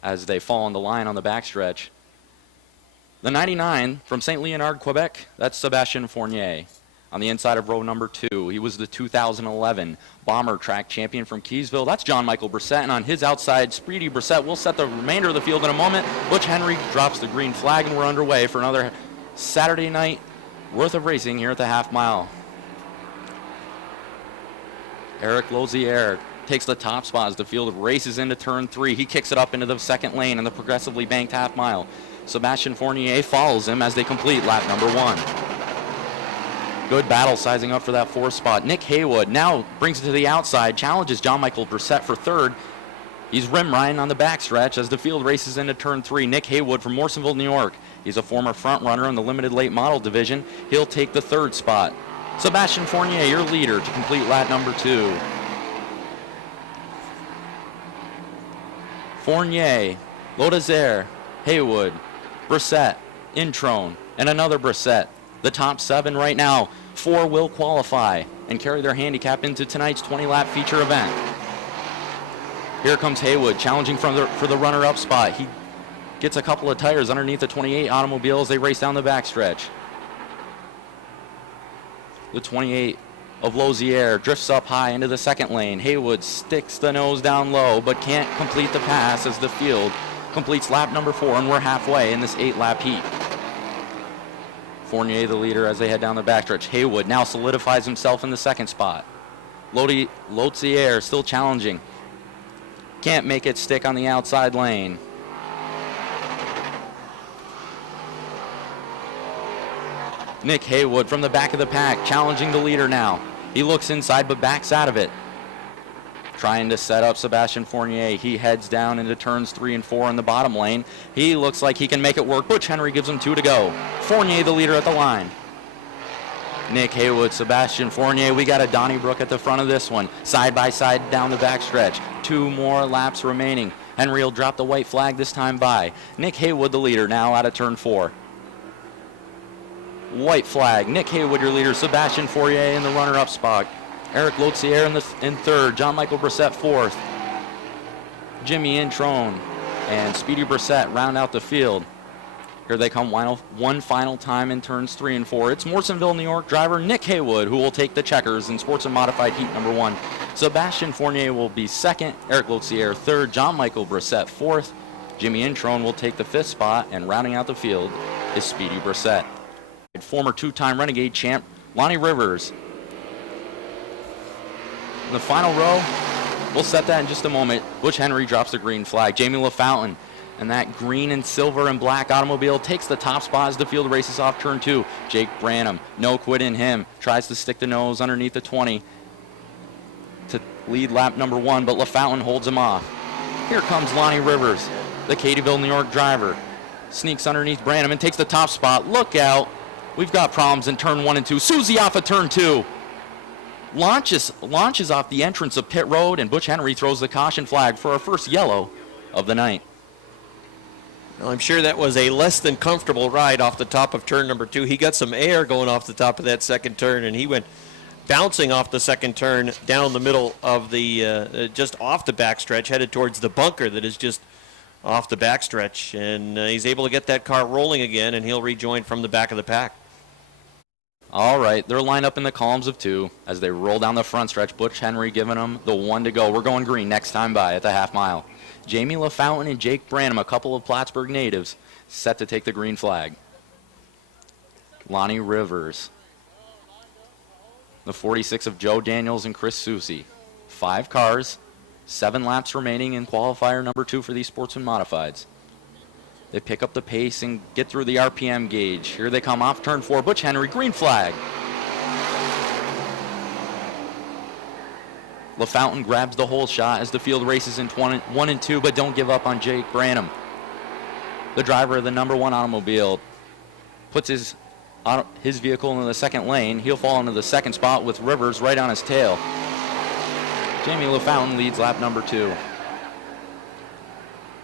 as they fall on the line on the backstretch. The 99 from St. Leonard, Quebec, that's Sebastien Fournier. On the inside of row number 2, he was the 2011 Bomber Track champion from Keysville. That's John Michael Brissett, and on his outside, Speedy Brissett will set the remainder of the field in a moment. Butch Henry drops the green flag, and we're underway for another Saturday night worth of racing here at the half mile. Eric Lozier takes the top spot as the field races into turn 3. He kicks it up into the second lane in the progressively banked half mile. Sebastien Fournier follows him as they complete lap number 1. Good battle sizing up for that 4th spot. Nick Haywood now brings it to the outside, challenges John Michael Brissett for 3rd. He's rim riding on the backstretch as the field races into turn 3. Nick Haywood from Morrisonville, New York. He's a former front runner in the limited late model division. He'll take the 3rd spot. Sebastien Fournier, your leader, to complete lap number 2. Fournier, Lodazer, Haywood, Brissett, Introne, and another Brissett. The top 7 right now. 4 will qualify and carry their handicap into tonight's 20-lap feature event. Here comes Haywood challenging for the runner-up spot. He gets a couple of tires underneath the 28 automobile as they race down the backstretch. The 28 of Lozier drifts up high into the second lane. Haywood sticks the nose down low but can't complete the pass as the field completes lap number 4, and we're halfway in this 8-lap heat. Fournier the leader as they head down the backstretch. Haywood now solidifies himself in the 2nd spot. Lozier still challenging. Can't make it stick on the outside lane. Nick Haywood from the back of the pack challenging the leader now. He looks inside but backs out of it. Trying to set up Sebastien Fournier. He heads down into turns 3 and 4 in the bottom lane. He looks like he can make it work. Butch Henry gives him 2 to go. Fournier the leader at the line. Nick Haywood, Sebastien Fournier. We got a Donnybrook at the front of this one. Side by side down the backstretch. 2 more laps remaining. Henry will drop the white flag this time by. Nick Haywood the leader now out of turn 4. White flag. Nick Haywood your leader. Sebastien Fournier in the runner-up spot. Eric Lozier in 3rd. John Michael Brissett 4th. Jimmy Introne and Speedy Brissett round out the field. Here they come one final time in turns 3 and 4. It's Morrisonville, New York driver Nick Haywood who will take the checkers in sports and modified heat number 1. Sebastien Fournier will be 2nd. Eric Lozier 3rd. John Michael Brissett 4th. Jimmy Introne will take the 5th spot, and rounding out the field is Speedy Brissett. Former 2-time Renegade champ Lonnie Rivers. In the final row, we'll set that in just a moment. Butch Henry drops the green flag. Jamie LaFountain and that green and silver and black automobile takes the top spot as the field races off turn 2. Jake Branham, no quit in him, tries to stick the nose underneath the 20 to lead lap number 1, but LaFountain holds him off. Here comes Lonnie Rivers, the Katyville, New York driver. Sneaks underneath Branham and takes the top spot. Look out. We've got problems in turn 1 and 2. Susie off of turn 2. Launches off the entrance of pit road, and Butch Henry throws the caution flag for our first yellow of the night. Well, I'm sure that was a less than comfortable ride off the top of turn number 2. He got some air going off the top of that 2nd turn, and he went bouncing off the 2nd turn down the middle of the, just off the backstretch, headed towards the bunker that is just off the backstretch. And he's able to get that car rolling again, and he'll rejoin from the back of the pack. All right, they're lined up in the columns of 2 as they roll down the front stretch. Butch Henry giving them the 1 to go. We're going green next time by at the half mile. Jamie LaFountain and Jake Branham, a couple of Plattsburgh natives, set to take the green flag. Lonnie Rivers. The 46 of Joe Daniels and Chris Susie. 5 cars, 7 laps remaining in qualifier number 2 for these Sportsman Modifieds. They pick up the pace and get through the RPM gauge. Here they come off turn 4. Butch Henry, green flag. LaFountain grabs the whole shot as the field races in 1 and 2, but don't give up on Jake Branham. The driver of the number 1 automobile puts his vehicle into the 2nd lane. He'll fall into the 2nd spot with Rivers right on his tail. Jamie LaFountain leads lap number 2.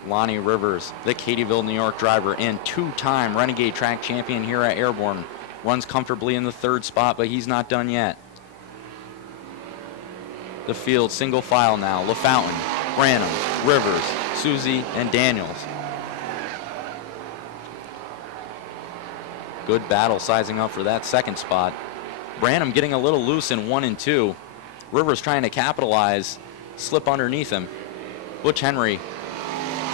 Lonnie Rivers, the Katyville, New York driver and 2-time Renegade track champion here at Airborne, runs comfortably in the 3rd spot, but he's not done yet. The field single file now. LaFountain, Branham, Rivers, Susie, and Daniels. Good battle sizing up for that second spot. Branham getting a little loose in 1 and 2. Rivers trying to capitalize, slip underneath him. Butch Henry,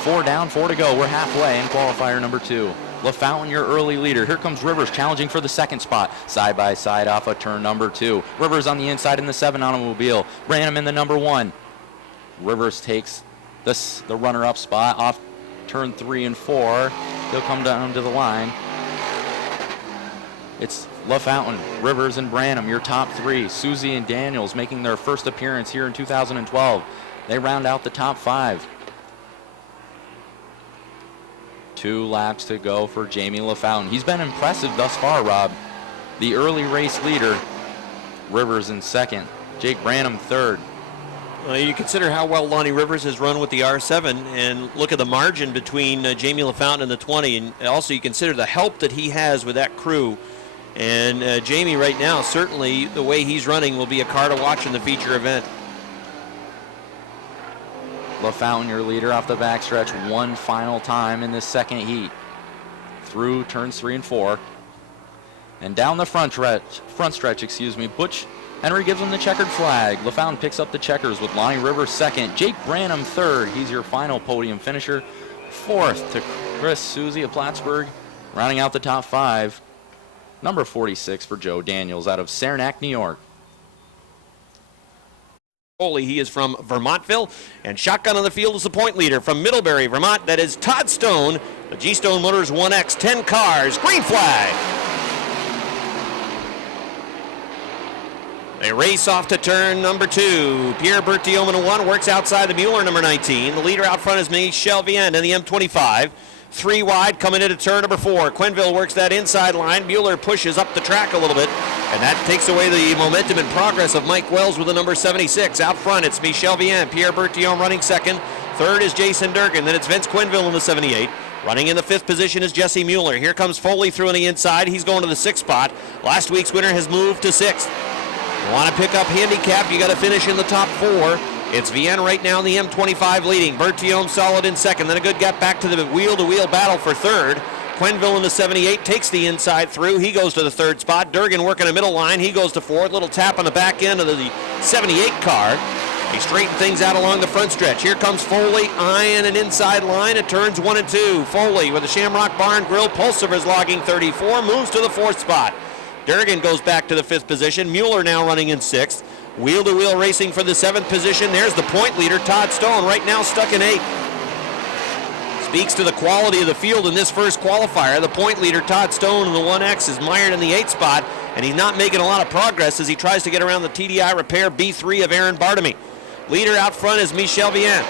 4 down, 4 to go. We're halfway in qualifier number 2. LaFountain, your early leader. Here comes Rivers challenging for the second spot. Side by side off of turn number 2. Rivers on the inside in the 7 automobile. Branham in the number 1. Rivers takes the runner-up spot off turn 3 and 4. He'll come down to the line. It's LaFountain, Rivers, and Branham, your top 3. Susie and Daniels making their first appearance here in 2012. They round out the top 5. 2 laps to go for Jamie LaFountain. He's been impressive thus far, Rob. The early race leader, Rivers in second. Jake Branham third. You consider how well Lonnie Rivers has run with the R7 and look at the margin between Jamie LaFountain and the 20. And also you consider the help that he has with that crew. And Jamie right now, certainly the way he's running will be a car to watch in the feature event. LaFountain, your leader off the backstretch, one final time in this second heat. Through turns 3 and 4. And down the front stretch, Butch Henry gives him the checkered flag. LaFountain picks up the checkers with Lonnie Rivers second. Jake Branham third. He's your final podium finisher. Fourth to Chris Susie of Plattsburgh. Rounding out the top 5. Number 46 for Joe Daniels out of Saranac, New York. He is from Vermontville, and shotgun on the field is the point leader from Middlebury, Vermont. That is Todd Stone. The G-Stone Motors 1X, 10 cars, green flag. They race off to turn number 2. Pierre Berthiaume in 1 works outside the Mueller, number 19. The leader out front is Michel Vienne in the M25. 3 wide coming into turn number 4. Quenneville works that inside line. Mueller pushes up the track a little bit, and that takes away the momentum and progress of Mike Wells with the number 76. Out front, it's Michel Vienne. Pierre Berthiaume running second. Third is Jason Durkin. Then it's Vince Quenneville in the 78. Running in the 5th position is Jesse Mueller. Here comes Foley through on the inside. He's going to the 6th spot. Last week's winner has moved to 6th. You want to pick up handicap, you got to finish in the top 4. It's Vienne right now in the M25 leading. Berthiaume solid in second. Then a good gap back to the wheel-to-wheel battle for third. Quenneville in the 78 takes the inside through. He goes to the 3rd spot. Durgan working a middle line. He goes to 4th. Little tap on the back end of the 78 car. They straighten things out along the front stretch. Here comes Foley eyeing an inside line at turns 1 and 2. Foley with the Shamrock Barn Grill. Pulsiver's logging 34. Moves to the 4th spot. Durgan goes back to the 5th position. Mueller now running in 6th. Wheel-to-wheel racing for the 7th position. There's the point leader, Todd Stone, right now stuck in 8th. Speaks to the quality of the field in this first qualifier. The point leader, Todd Stone, in the 1X is mired in the 8th spot, and he's not making a lot of progress as he tries to get around the TDI repair B3 of Aaron Bartamy. Leader out front is Michel Vienne.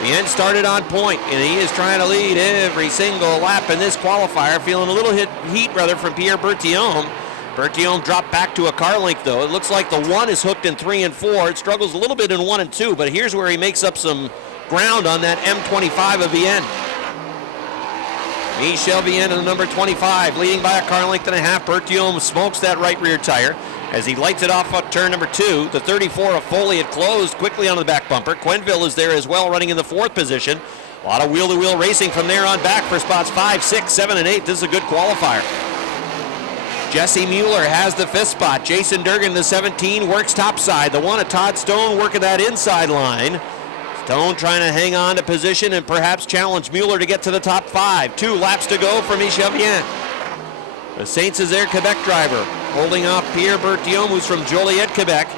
Vienne started on point, and he is trying to lead every single lap in this qualifier. Feeling a little heat from Pierre Berthiaume. Berthiaume dropped back to a car length, though. It looks like the 1 is hooked in 3 and 4. It struggles a little bit in 1 and 2, but here's where he makes up some ground on that M25 of Vienne. Michel Vienne in the number 25, leading by a car length and a half. Berthiaume smokes that right rear tire as he lights it off at turn number 2. The 34 of Foley had closed quickly on the back bumper. Quenneville is there as well, running in the 4th position. A lot of wheel-to-wheel racing from there on back for spots 5, 6, 7, and 8. This is a good qualifier. Jesse Mueller has the 5th spot. Jason Durgan, the 17, works topside. The 1 of Todd Stone working that inside line. Stone trying to hang on to position and perhaps challenge Mueller to get to the top 5. 2 laps to go for Michel Vienne. The Saint-Césaire Quebec driver holding off Pierre Berthiaume, who's from Joliet, Quebec.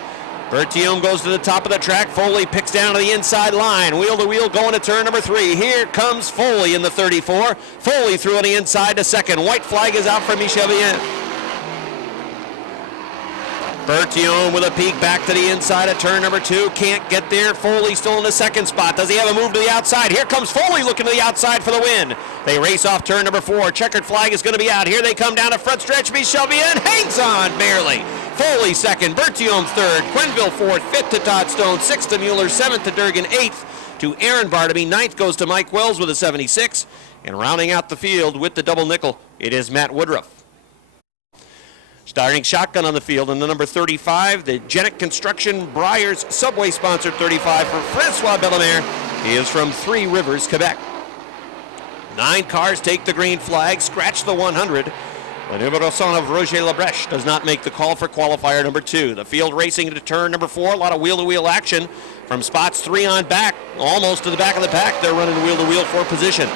Berthiaume goes to the top of the track. Foley picks down to the inside line. Wheel-to-wheel going to turn number 3. Here comes Foley in the 34. Foley through on the inside to second. White flag is out for Michel Vienne. Berthiaume with a peek back to the inside of turn number 2. Can't get there. Foley still in the 2nd spot. Does he have a move to the outside? Here comes Foley looking to the outside for the win. They race off turn number 4. Checkered flag is going to be out. Here they come down the front stretch. Michel Vienne hangs on barely. Foley 2nd. Berthiaume 3rd. Quenneville 4th. 5th to Todd Stone. 6th to Mueller. 7th to Durgan. 8th to Aaron Bartamy. 9th goes to Mike Wells with a 76. And rounding out the field with the double nickel, it is Matt Woodruff. Starting shotgun on the field in the number 35, the Genic Construction Briars Subway sponsored 35 for Francois Bellemare. He is from Three Rivers, Quebec. 9 cars take the green flag, scratch the 100. The numero of Roger Labreche does not make the call for qualifier number 2. The field racing into turn number 4. A lot of wheel-to-wheel action from spots 3 on back, almost to the back of the pack. They're running wheel-to-wheel for position.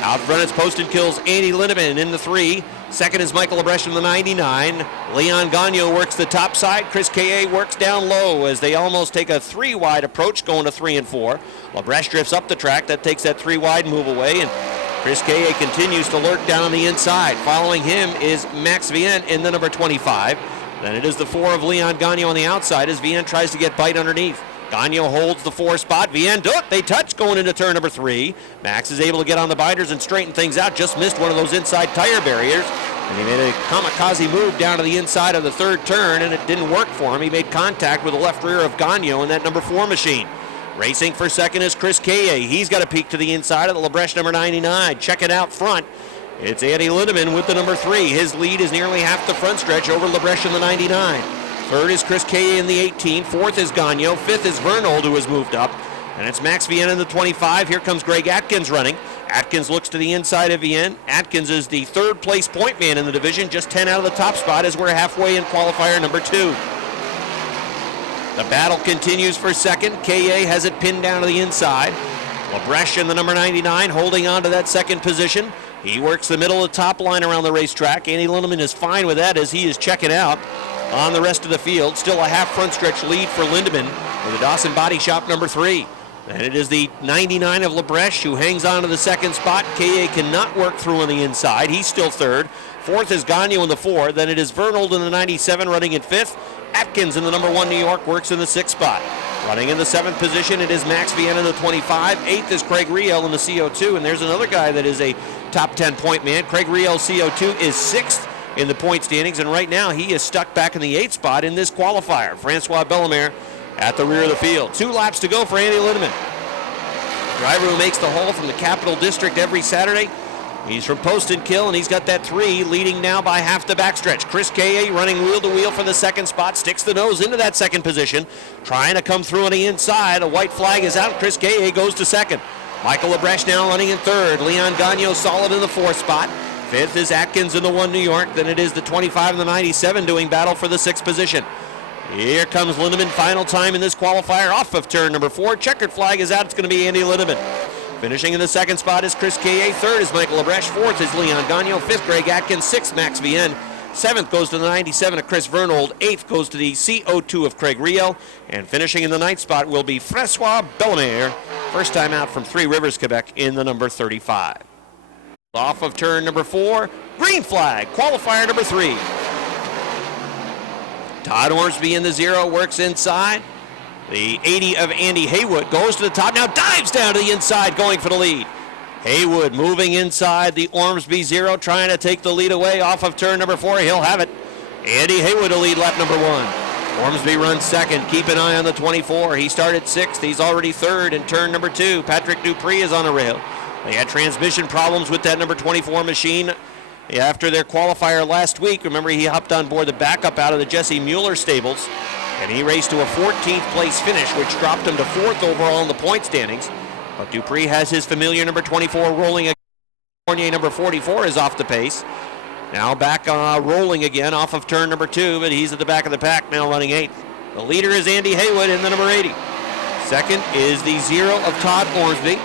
Out front, it's Poston Kills Andy Lindemann in the 3. Second is Michael Labreche in the 99. Leon Gagnon works the top side. Chris K.A. works down low as they almost take a 3-wide approach going to 3 and 4. Labreche drifts up the track. That takes that 3-wide move away, and Chris K.A. continues to lurk down on the inside. Following him is Max Vienne in the number 25. Then it is the 4 of Leon Gagnon on the outside as Vienne tries to get bite underneath. Gagnon holds the 4 spot. Vienne, they touch going into turn number 3. Max is able to get on the biters and straighten things out. Just missed one of those inside tire barriers. And he made a kamikaze move down to the inside of the 3rd turn, and it didn't work for him. He made contact with the left rear of Gagnon in that number 4 machine. Racing for second is Chris K.A. He's got a peek to the inside of the Labreche number 99. Check it out front. It's Andy Lindemann with the number 3. His lead is nearly half the front stretch over Labreche in the 99. Third is Chris K.A. in the 18. Fourth is Gagnon. Fifth is Vernold, who has moved up. And it's Max Vienne in the 25. Here comes Greg Atkins running. Atkins looks to the inside of Vienne. Atkins is the 3rd place point man in the division, just 10 out of the top spot as we're halfway in qualifier number 2. The battle continues for second. K.A. has it pinned down to the inside. Labreche in the number 99 holding on to that second position. He works the middle of the top line around the racetrack. Andy Lindemann is fine with that as he is checking out on the rest of the field. Still a half front stretch lead for Lindemann with the Dawson Body Shop number 3. And it is the 99 of Labreche who hangs on to the second spot. K.A. cannot work through on the inside. He's still 3rd. 4th is Gagnon in the 4. Then it is Vernold in the 97 running in 5th. Atkins in the number 1 New York works in the 6th spot. Running in the 7th position, it is Max Vienne in the 25. 8th is Craig Riel in the CO2. And there's another guy that is a top 10 point man. Craig Riel CO2 is 6th in the point standings, and right now he is stuck back in the 8th spot in this qualifier. Francois Bellemare at the rear of the field. 2 laps to go for Andy Lindemann. Driver who makes the haul from the Capital District every Saturday. He's from Poston Kill, and he's got that 3, leading now by half the backstretch. Chris K.A. running wheel-to-wheel for the 2nd spot, sticks the nose into that 2nd position, trying to come through on the inside. A white flag is out. Chris K.A. goes to 2nd. Michael Labreche now running in 3rd. Leon Gagnon solid in the 4th spot. 5th is Atkins in the 1 New York. Then it is the 25 and the 97 doing battle for the 6th position. Here comes Lindemann, final time in this qualifier off of turn number 4. Checkered flag is out. It's going to be Andy Lindemann. Finishing in the 2nd spot is Chris K.A. 3rd is Michael Labreche. 4th is Leon Gagnon. 5th, Greg Atkins. 6th, Max Vienne. 7th goes to the 97 of Chris Vernold. 8th goes to the CO2 of Craig Riel. And finishing in the 9th spot will be Francois Bellemare. First time out from Three Rivers, Quebec in the number 35. Off of turn number 4, green flag, qualifier number 3. Todd Ormsby in the 0, works inside. The 80 of Andy Haywood goes to the top, now dives down to the inside, going for the lead. Haywood moving inside the Ormsby 0, trying to take the lead away off of turn number 4. He'll have it. Andy Haywood to lead lap number 1. Ormsby runs 2nd. Keep an eye on the 24. He started 6th. He's already 3rd in turn number 2. Patrick Dupree is on the rail. They had transmission problems with that number 24 machine after their qualifier last week. Remember, he hopped on board the backup out of the Jesse Mueller stables, and he raced to a 14th place finish, which dropped him to 4th overall in the point standings. But Dupree has his familiar number 24 rolling again. Fournier number 44 is off the pace. Now back rolling again off of turn number 2, but he's at the back of the pack now running 8th. The leader is Andy Haywood in the number 80. Second is the 0 of Todd Ormsby.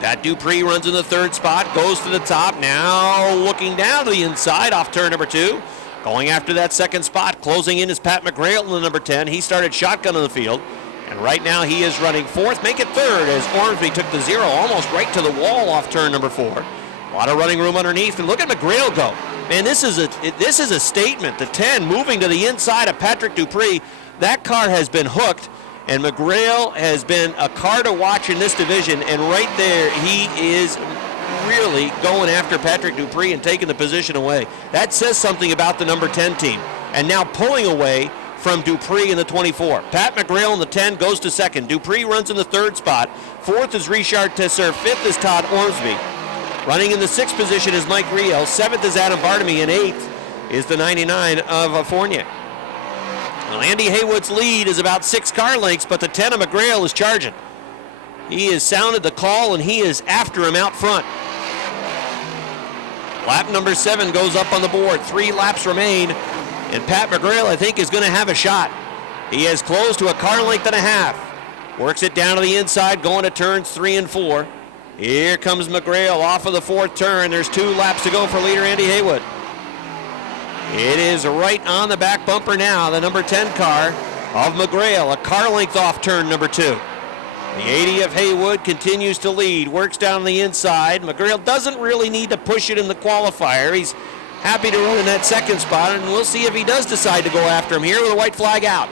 Pat Dupree runs in the 3rd spot, goes to the top, now looking down to the inside off turn number 2. Going after that 2nd spot, closing in is Pat McGrail in the number 10. He started shotgun in the field, and right now he is running 4th, make it 3rd as Ormsby took the 0 almost right to the wall off turn number 4. A lot of running room underneath, and look at McGrail go. Man, this is a statement. The 10 moving to the inside of Patrick Dupree. That car has been hooked. And McGrail has been a car to watch in this division, and right there he is really going after Patrick Dupree and taking the position away. That says something about the number 10 team. And now pulling away from Dupree in the 24. Pat McGrail in the 10 goes to 2nd. Dupree runs in the 3rd spot. 4th is Richard Tesser. 5th is Todd Ormsby. Running in the 6th position is Mike Riel. 7th is Adam Bartamy, and 8th is the 99 of Fournier. Well, Andy Haywood's lead is about 6 car lengths, but the 10 of McGrail is charging. He has sounded the call, and he is after him out front. Lap number 7 goes up on the board. 3 laps remain, and Pat McGrail, I think, is going to have a shot. He has closed to a car length and a half. Works it down to the inside, going to turns 3 and 4. Here comes McGrail off of the 4th turn. There's 2 laps to go for leader Andy Haywood. It is right on the back bumper now, the number 10 car of McGrail, a car length off turn number 2. The 80 of Haywood continues to lead, works down the inside. McGrail doesn't really need to push it in the qualifier. He's happy to run in that 2nd spot, and we'll see if he does decide to go after him here with a white flag out.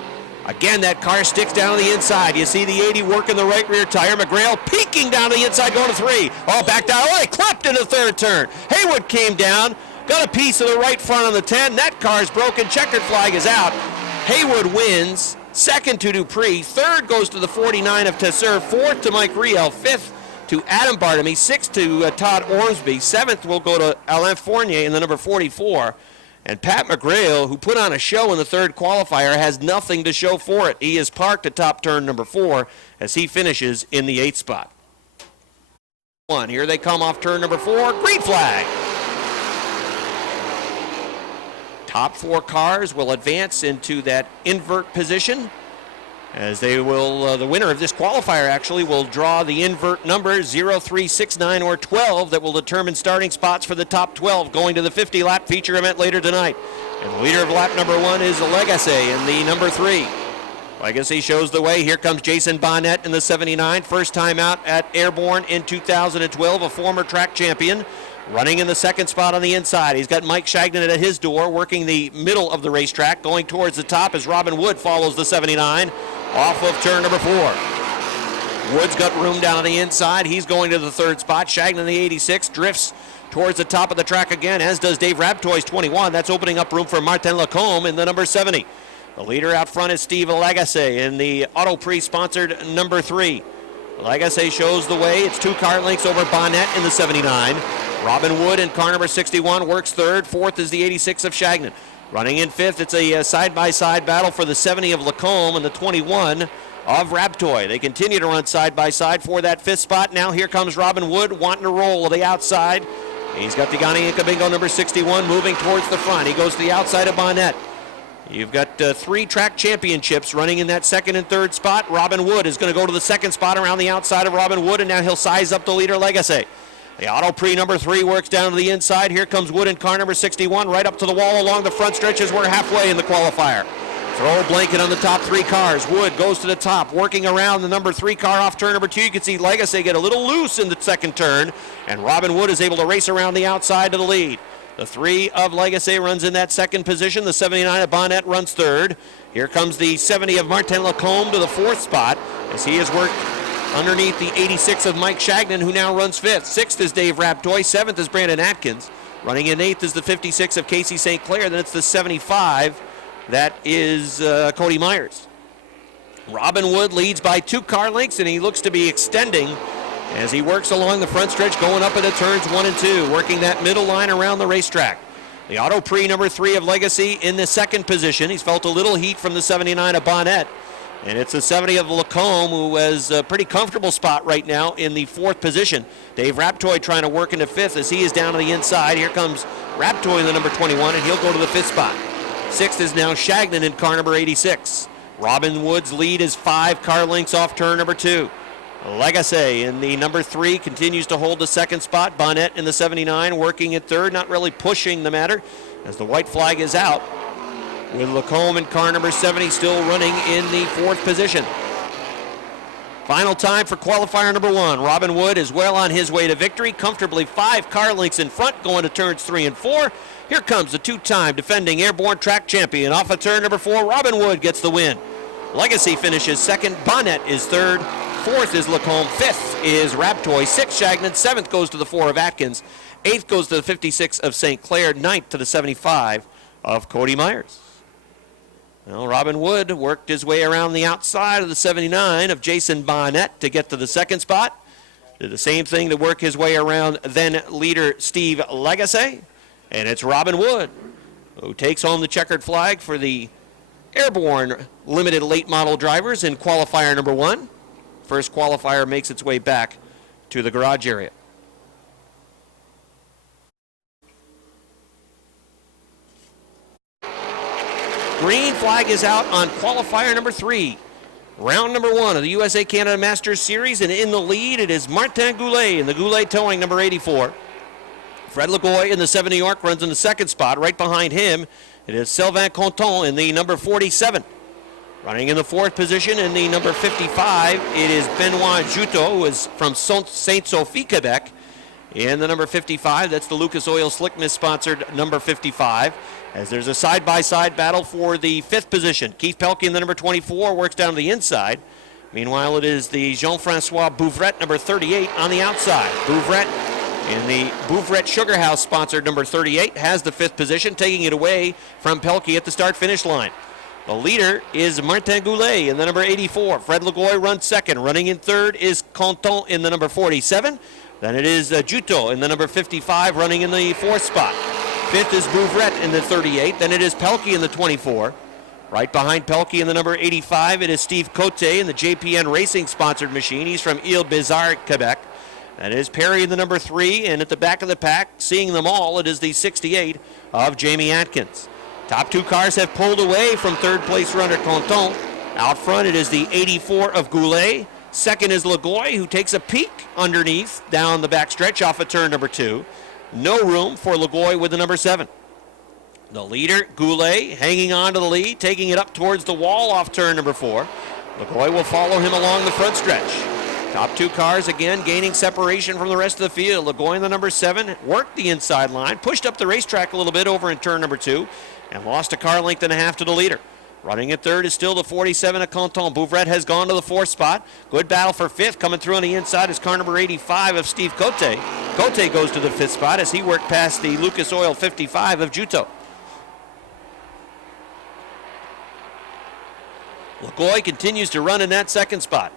Again, that car sticks down to the inside. You see the 80 working the right rear tire. McGrail peeking down to the inside, going to 3. Oh, back down. Oh, he clapped in the 3rd turn. Haywood came down, got a piece of the right front on the 10. That car's broken. Checkered flag is out. Haywood wins. 2nd to Dupree. 3rd goes to the 49 of Tesser. 4th to Mike Riel. 5th to Adam Bartamy. 6th to Todd Ormsby. 7th will go to Alain Fournier in the number 44. And Pat McGrail, who put on a show in the 3rd qualifier, has nothing to show for it. He is parked at top turn number 4 as he finishes in the 8th spot. Here they come off turn number 4. Green flag. Top 4 cars will advance into that invert position, as they will, the winner of this qualifier actually will draw the invert number 0, 3, 6, 9, or 12 that will determine starting spots for the top 12 going to the 50-lap feature event later tonight. And the leader of lap number 1 is Legacy in the number 3. Legacy shows the way. Here comes Jason Bonnet in the 79. First time out at Airborne in 2012, a former track champion. Running in the 2nd spot on the inside. He's got Mike Shagnon at his door, working the middle of the racetrack. Going towards the top as Robin Wood follows the 79 off of turn number 4. Wood's got room down on the inside. He's going to the 3rd spot. Shagnon, the 86, drifts towards the top of the track again, as does Dave Rabtoy's 21. That's opening up room for Martin Lacombe in the number 70. The leader out front is Steve Lagasse in the Auto Pre-sponsored number 3. Lagasse shows the way. It's 2 car lengths over Bonnet in the 79. Robin Wood in car number 61 works 3rd. 4th is the 86 of Shagnon. Running in 5th, it's a side-by-side battle for the 70 of Lacombe and the 21 of Rabtoy. They continue to run side-by-side for that 5th spot. Now here comes Robin Wood wanting to roll to the outside. He's got Tigani Nkabingo number 61 moving towards the front. He goes to the outside of Bonnet. You've got 3 track championships running in that 2nd and 3rd spot. Robin Wood is going to go to the 2nd spot around the outside of Robin Wood, and now he'll size up the leader Legacy. The Auto Pre number 3 works down to the inside. Here comes Wood in car number 61, right up to the wall along the front stretches. We're halfway in the qualifier. Throw a blanket on the top 3 cars. Wood goes to the top, working around the number 3 car off turn number 2. You can see Legacy get a little loose in the 2nd turn, and Robin Wood is able to race around the outside to the lead. The 3 of Legacy runs in that 2nd position. The 79 of Bonnet runs 3rd. Here comes the 70 of Martin Lacombe to the 4th spot as he has worked underneath the 86 of Mike Shagnon, who now runs 5th. 6th is Dave Rabtoy. 7th is Brandon Atkins. Running in 8th is the 56 of Casey St. Clair. Then it's the 75. That is Cody Myers. Robin Wood leads by 2 car lengths, and he looks to be extending as he works along the front stretch, going up into turns 1 and 2, working that middle line around the racetrack. The Auto Pre number 3 of Legacy in the 2nd position. He's felt a little heat from the 79 of Bonnet. And it's the 70 of Lacombe, who has a pretty comfortable spot right now in the 4th position. Dave Rabtoy trying to work into 5th as he is down to the inside. Here comes Rabtoy in the number 21, and he'll go to the 5th spot. 6th is now Shagnon in car number 86. Robin Wood's lead is 5 car lengths off turn number 2. Legacy in the number 3 continues to hold the 2nd spot. Bonnet in the 79 working at 3rd, not really pushing the matter as the white flag is out, with Lacombe in car number 70 still running in the 4th position. Final time for qualifier number 1. Robin Wood is well on his way to victory, comfortably 5 car lengths in front, going to turns 3 and 4. Here comes the 2-time defending Airborne track champion. Off of turn number 4, Robin Wood gets the win. Legacy finishes 2nd, Bonnet is 3rd, 4th is Lacombe, 5th is Rabtoy, 6th Shagnon, 7th goes to the 4 of Atkins, 8th goes to the 56 of St. Clair, 9th to the 75 of Cody Myers. Well, Robin Wood worked his way around the outside of the 79 of Jason Bonnet to get to the 2nd spot. Did the same thing to work his way around then leader Steve Legacy. And it's Robin Wood who takes home the checkered flag for the Airborne Limited Late Model drivers in qualifier number 1. first qualifier makes its way back to the garage area. Green flag is out on qualifier number 3. Round number 1 of the USA Canada Masters Series, and in the lead it is Martin Goulet in the Goulet Towing number 84. Fred Legoy in the 7 New York runs in the second spot. Right behind him, it is Sylvain Conton in the number 47. Running in the 4th position in the number 55, it is Benoit Juteau, who is from Sainte-Sophie, Quebec. In the number 55, that's the Lucas Oil Slickness-sponsored number 55. As there's a side-by-side battle for the 5th position. Keith Pelkey in the number 24 works down to the inside. Meanwhile, it is the Jean-Francois Bouvret, number 38, on the outside. Bouvret in the Bouvret Sugar House sponsored number 38 has the 5th position, taking it away from Pelkey at the start-finish line. The leader is Martin Goulet in the number 84. Fred Legoy runs second. Running in third is Conton in the number 47. Then it is Juteau in the number 55 running in the 4th spot. 5th is Bouvret in the 38. Then it is Pelkey in the 24. Right behind Pelkey in the number 85, it is Steve Cote in the JPN Racing sponsored machine. He's from Île-Bizarre, Quebec. That is Perry in the number 3, and at the back of the pack, seeing them all, it is the 68 of Jamie Atkins. Top 2 cars have pulled away from third place runner Conton. Out front, it is the 84 of Goulet. Second is Legoy, who takes a peek underneath down the back stretch off of turn number 2. No room for Legoy with the number 7. The leader, Goulet, hanging on to the lead, taking it up towards the wall off turn number 4. Legoy will follow him along the front stretch. Top 2 cars again gaining separation from the rest of the field. Legoy in the number 7 worked the inside line, pushed up the racetrack a little bit over in turn number 2, and lost a car length and a half to the leader. Running at third is still the 47 of Conton. Bouvret has gone to the 4th spot. Good battle for 5th. Coming through on the inside is car number 85 of Steve Cote. Cote goes to the 5th spot as he worked past the Lucas Oil 55 of Juteau. Legoy continues to run in that 2nd spot.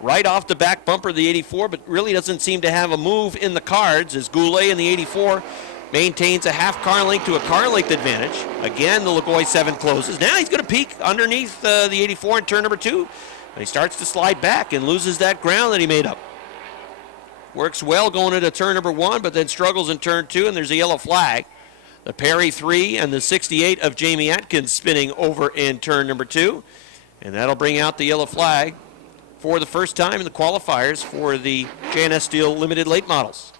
Right off the back bumper of the 84, but really doesn't seem to have a move in the cards as Goulet in the 84 maintains a half car length to a car length advantage. Again, the Legoy 7 closes. Now he's going to peek underneath the 84 in turn number 2. But he starts to slide back and loses that ground that he made up. Works well going into turn number 1, but then struggles in turn 2, and there's a yellow flag. The Perry 3 and the 68 of Jamie Atkins spinning over in turn number 2. And that'll bring out the yellow flag for the first time in the qualifiers for the J&S Steel Limited Late Models.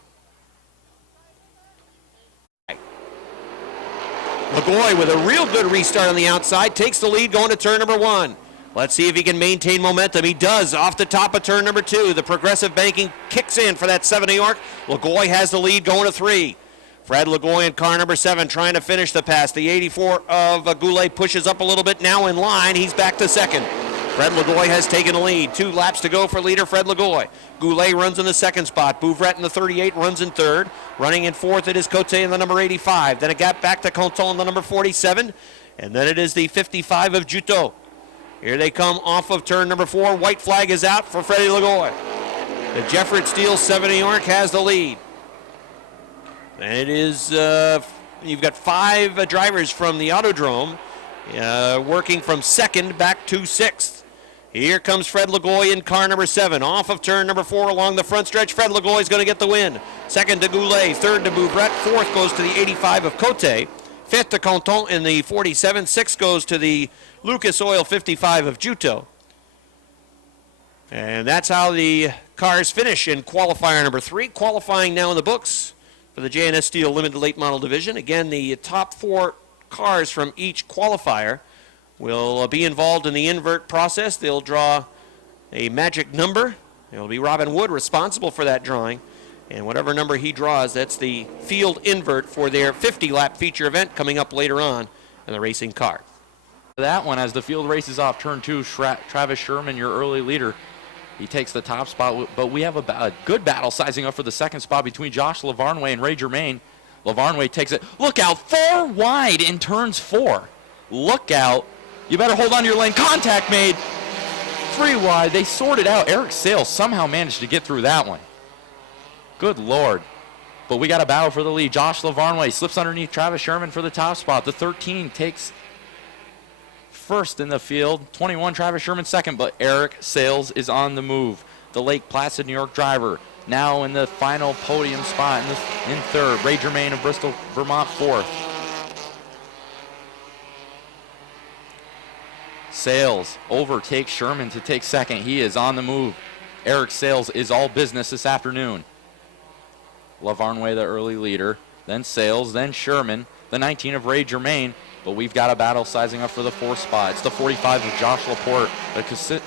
Legoy with a real good restart on the outside, takes the lead going to turn number 1. Let's see if he can maintain momentum. He does off the top of turn number 2. The progressive banking kicks in for that 7 New York. Legoy has the lead going to 3. Fred Legoy in car number 7 trying to finish the pass. The 84 of Goulet pushes up a little bit now in line. He's back to 2nd. Fred Legoy has taken the lead. 2 laps to go for leader Fred Legoy. Goulet runs in the 2nd spot. Bouvret in the 38 runs in 3rd. Running in 4th, it is Cote in the number 85. Then a gap back to Conton in the number 47. And then it is the 55 of Juteau. Here they come off of turn number 4. White flag is out for Freddie Legoy. The Jeffrett Steel 7 New York has the lead. And it is, you've got 5 drivers from the Autodrome working from 2nd back to 6th. Here comes Fred Legoy in car number 7. Off of turn number 4 along the front stretch. Fred Legoy is going to get the win. 2nd to Goulet. 3rd to Bouvret. 4th goes to the 85 of Cote. 5th to Conton in the 47. 6th goes to the Lucas Oil 55 of Juteau. And that's how the cars finish in qualifier number 3. Qualifying now in the books for the J&S Steel Limited Late Model Division. Again, the top 4 cars from each qualifier will be involved in the invert process. They'll draw a magic number. It'll be Robin Wood responsible for that drawing. And whatever number he draws, that's the field invert for their 50-lap feature event coming up later on in the racing car. That one, as the field races off turn 2, Travis Sherman, your early leader, he takes the top spot. But we have a good battle sizing up for the 2nd spot between Josh Lavarnway and Ray Germain. Lavarnway takes it. Look out, 4 wide in turns 4. Look out. You better hold on to your lane. Contact made. 3 wide. They sorted out. Eric Sales somehow managed to get through that one. Good Lord. But we got a battle for the lead. Josh Lavarnway slips underneath Travis Sherman for the top spot. The 13 takes 1st in the field. 21, Travis Sherman 2nd, but Eric Sales is on the move. the Lake Placid, New York driver. Now in the final podium spot in third. Ray Germain of Bristol, Vermont, fourth. Sales overtakes Sherman to take second. He is on the move. Eric Sales is all business this afternoon. Lavarnway, the early leader. Then Sales, then Sherman. The 19 of Ray Germain. But we've got a battle sizing up for the fourth spot. It's the 45 of Josh Laporte,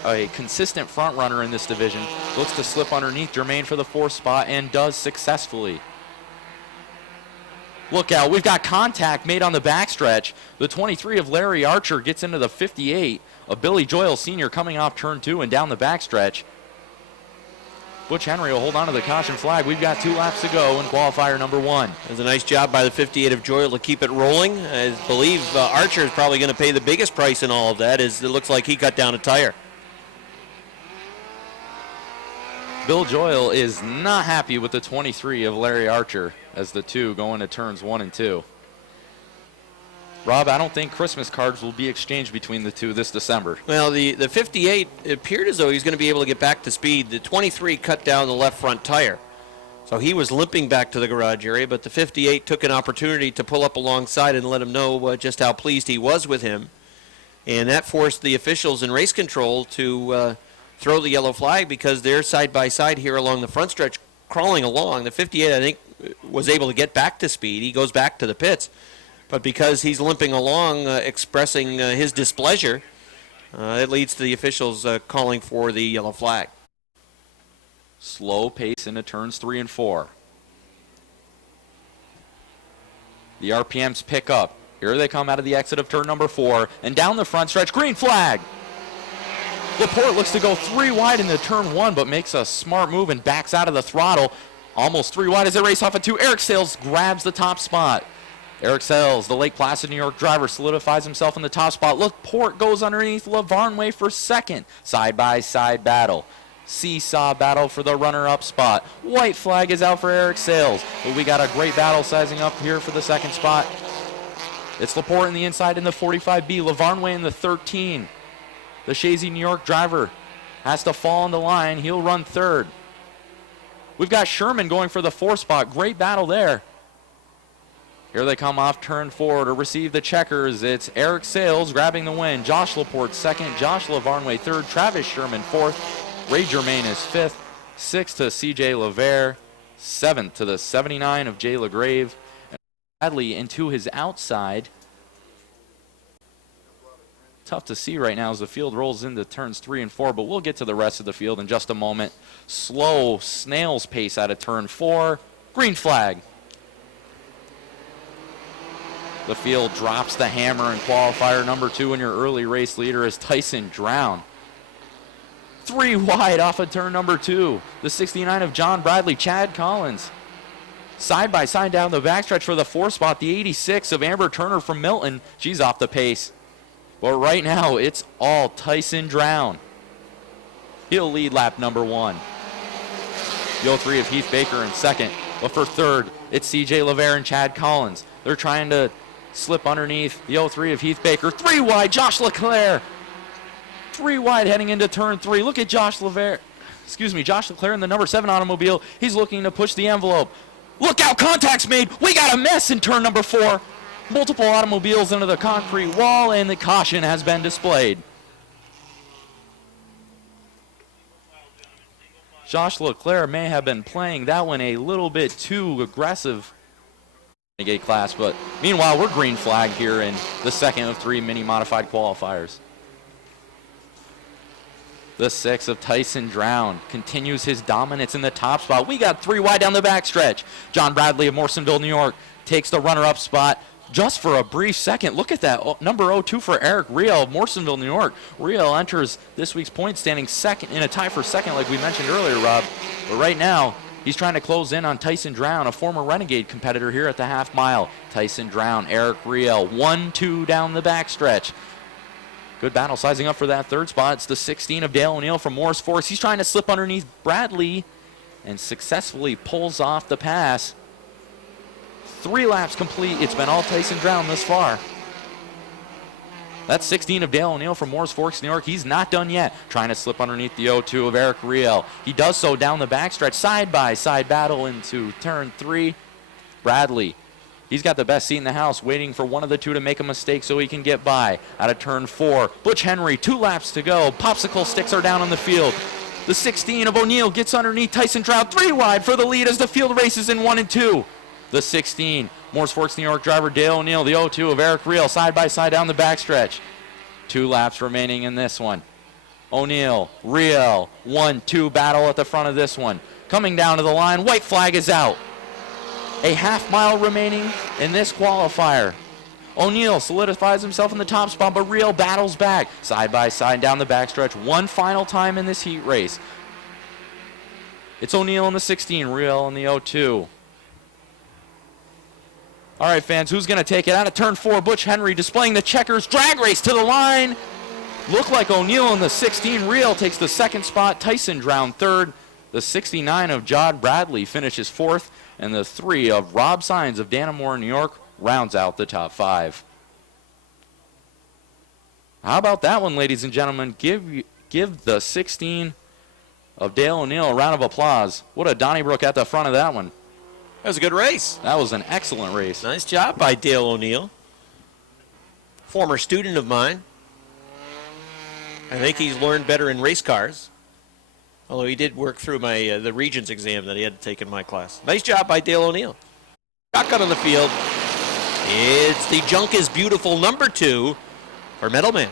a consistent front runner in this division. Looks to slip underneath Germain for the fourth spot and does successfully. Look out, we've got contact made on the backstretch. The 23 of Larry Archer gets into the 58 of Billy Joyle Sr. coming off turn 2 and down the backstretch. Butch Henry will hold on to the caution flag. We've got 2 laps to go in qualifier number 1. It was a nice job by the 58 of Joyle to keep it rolling. I believe Archer is probably going to pay the biggest price in all of that, as it looks like he cut down a tire. Bill Joyle is not happy with the 23 of Larry Archer as the 2 go into turns 1 and 2. Rob, I don't think Christmas cards will be exchanged between the 2 this December. Well, the 58 appeared as though he's going to be able to get back to speed. The 23 cut down the left front tire. So he was limping back to the garage area, but the 58 took an opportunity to pull up alongside and let him know just how pleased he was with him. And that forced the officials in race control to throw the yellow flag because they're side by side here along the front stretch crawling along. The 58, I think, was able to get back to speed. He goes back to the pits. But because he's limping along, expressing his displeasure, it leads to the officials calling for the yellow flag. Slow pace into turns 3 and 4. The RPMs pick up. Here they come out of the exit of turn number 4, and down the front stretch, green flag. Laporte looks to go 3 wide into turn 1, but makes a smart move and backs out of the throttle. Almost 3 wide as they race off at 2. Eric Sales grabs the top spot. Eric Sales, the Lake Placid, New York driver, solidifies himself in the top spot. Laporte goes underneath Lavarnway for second. Side-by-side battle. Seesaw battle for the runner-up spot. White flag is out for Eric Sales. But we got a great battle sizing up here for the second spot. It's Laporte in the inside in the 45B. Lavarnway in the 13. The Chazy, New York driver has to fall on the line. He'll run third. We've got Sherman going for the fourth spot. Great battle there. Here they come off turn 4 to receive the checkers. It's Eric Sales grabbing the win. Josh Laporte second. Josh Lavarnway third. Travis Sherman fourth. Ray Germain is fifth. Sixth to C.J. Levere. Seventh to the 79 of Jay LaGrave. And Bradley into his outside. Tough to see right now as the field rolls into turns 3 and 4, but we'll get to the rest of the field in just a moment. Slow snail's pace out of turn 4. Green flag. The field drops the hammer in qualifier number 2, and your early race leader is Tyson Drown. 3 wide off of turn number 2. The 69 of John Bradley, Chad Collins. Side by side down the backstretch for the 4th spot. The 86 of Amber Turner from Milton. She's off the pace. But right now, it's all Tyson Drown. He'll lead lap number 1. The 03 of Heath Baker in second. But for third, it's C.J. Levere and Chad Collins. They're trying to slip underneath the 03 of Heath Baker. 3 wide, Josh Leclerc. 3 wide heading into turn 3. Look at Josh Leclerc in the number 7 automobile. He's looking to push the envelope. Look out, contact's made. We got a mess in turn number 4. Multiple automobiles into the concrete wall, and the caution has been displayed. Josh Leclerc may have been playing that one a little bit too aggressive class, but meanwhile we're green flag here in the second of 3 mini modified qualifiers. The 6 of Tyson Drown continues his dominance in the top spot. We got 3 wide down the backstretch. John Bradley of Morrisonville, New York takes the runner-up spot just for a brief second. Look at that, number 02 for Eric Riel of Morrisonville, New York. Riel enters this week's point standing second in a tie for second like we mentioned earlier, Rob. But right now, he's trying to close in on Tyson Drown, a former Renegade competitor here at the half mile. Tyson Drown, Eric Riel, 1-2 down the backstretch. Good battle sizing up for that 3rd spot. It's the 16 of Dale O'Neill from Morris Forks. He's trying to slip underneath Bradley and successfully pulls off the pass. 3 laps complete. It's been all Tyson Drown thus far. That's 16 of Dale O'Neill from Morris Forks, New York. He's not done yet. Trying to slip underneath the 0-2 of Eric Riel. He does so down the backstretch. Side-by-side battle into turn 3. Bradley. He's got the best seat in the house, waiting for one of the two to make a mistake so he can get by. Out of turn 4, Butch Henry, 2 laps to go. Popsicle sticks are down on the field. The 16 of O'Neill gets underneath Tyson Trout, 3 wide for the lead as the field races in 1 and 2. The 16, Morris Forks, New York driver Dale O'Neill, the 0-2 of Eric Riel, side-by-side down the backstretch. 2 laps remaining in this one. O'Neill, Riel, 1-2 battle at the front of this one. Coming down to the line, white flag is out. A half-mile remaining in this qualifier. O'Neill solidifies himself in the top spot, but Riel battles back. Side-by-side down the backstretch, one final time in this heat race. It's O'Neill in the 16, Riel in the 0-2. All right, fans, who's going to take it? Out of turn 4, Butch Henry displaying the checkers. Drag race to the line. Look like O'Neill in the 16. Riel takes the second spot. Tyson Drown third. The 69 of John Bradley finishes fourth. And the 3 of Rob Sines of Dannemora, New York, rounds out the top 5. How about that one, ladies and gentlemen? Give the 16 of Dale O'Neill a round of applause. What a Donnybrook at the front of that one. That was a good race. That was an excellent race. Nice job by Dale O'Neill. Former student of mine. I think he's learned better in race cars. Although he did work through my the Regents exam that he had to take in my class. Nice job by Dale O'Neill. Shotgun on the field. It's the Junk is Beautiful number 2 for Meadowman.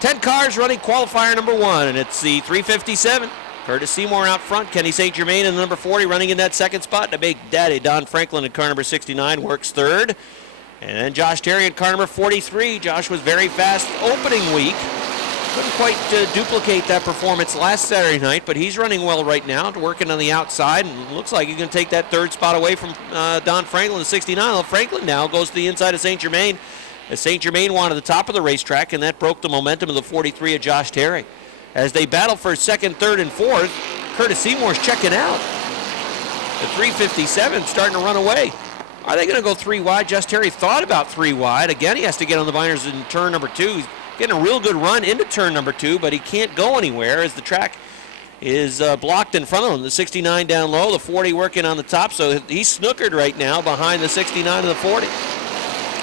10 cars running qualifier number 1, and it's the 357. Curtis Seymour out front. Kenny St. Germain in the number 40 running in that second spot. The big daddy Don Franklin in car number 69 works third. And then Josh Terry in car number 43. Josh was very fast opening week. Couldn't quite duplicate that performance last Saturday night, but he's running well right now, working on the outside, and looks like he's going to take that third spot away from Don Franklin at 69. Well, Franklin now goes to the inside of St. Germain, as St. Germain wanted the top of the racetrack, and that broke the momentum of the 43 of Josh Terry. As they battle for second, third, and fourth, Curtis Seymour's checking out. The 357 starting to run away. Are they going to go 3 wide? Josh Terry thought about 3 wide. Again, he has to get on the binders in turn number 2. He's getting a real good run into turn number 2, but he can't go anywhere as the track is blocked in front of him. The 69 down low, the 40 working on the top, so he's snookered right now behind the 69 and the 40.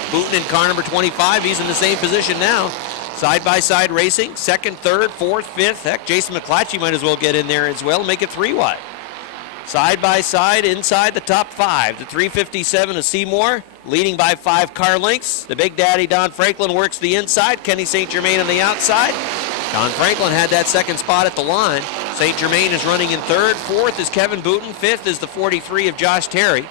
Booten in car number 25, he's in the same position now. Side-by-side racing, second, third, fourth, fifth. Heck, Jason McClatchy might as well get in there as well and make it 3 wide. Side-by-side inside the top 5. The 357 of Seymour leading by 5 car lengths. The big daddy Don Franklin works the inside. Kenny St. Germain on the outside. Don Franklin had that second spot at the line. St. Germain is running in third. Fourth is Kevin Booten. Fifth is the 43 of Josh Terry.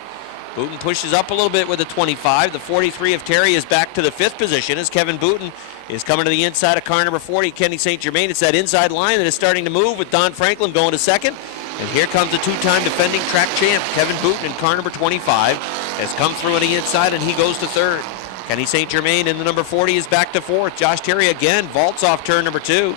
Booten pushes up a little bit with the 25. The 43 of Terry is back to the 5th position as Kevin Booten is coming to the inside of car number 40, Kenny St. Germain. It's that inside line that is starting to move with Don Franklin going to second. And here comes the 2-time defending track champ, Kevin Booten, in car number 25, has come through on the inside, and he goes to third. Kenny St. Germain in the number 40 is back to fourth. Josh Terry again vaults off turn number 2,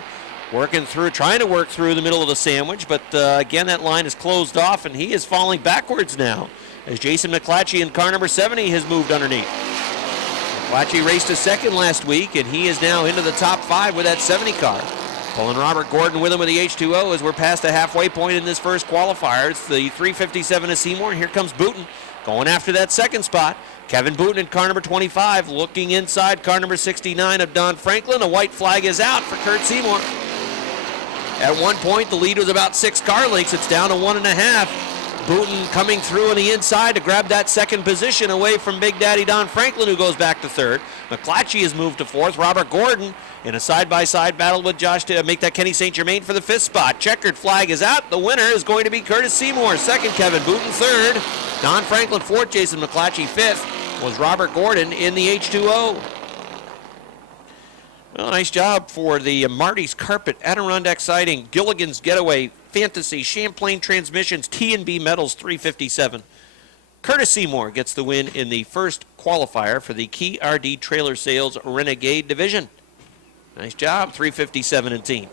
working through, trying to work through the middle of the sandwich, but again, that line is closed off, and he is falling backwards now, as Jason McClatchy in car number 70 has moved underneath. McClatchy raced a second last week, and he is now into the top 5 with that 70 car. Pulling Robert Gordon with him with the H2O as we're past the halfway point in this first qualifier. It's the 357 of Seymour, and here comes Booten going after that second spot. Kevin Booten in car number 25, looking inside car number 69 of Don Franklin. A white flag is out for Kurt Seymour. At one point, the lead was about 6 car lengths. It's down to 1.5. Booten coming through on the inside to grab that second position away from Big Daddy Don Franklin, who goes back to third. McClatchy has moved to fourth. Robert Gordon in a side-by-side battle with Josh to make that Kenny St. Germain for the 5th spot. Checkered flag is out. The winner is going to be Curtis Seymour. Second, Kevin Booten. Third, Don Franklin. Fourth, Jason McClatchy. Fifth was Robert Gordon in the H2O. Well, nice job for the Marty's Carpet, Adirondack Siding, Gilligan's Getaway, Fantasy, Champlain Transmissions, T&B Metals 357. Curtis Seymour gets the win in the first qualifier for the Key RD Trailer Sales Renegade Division. Nice job, 357 and team.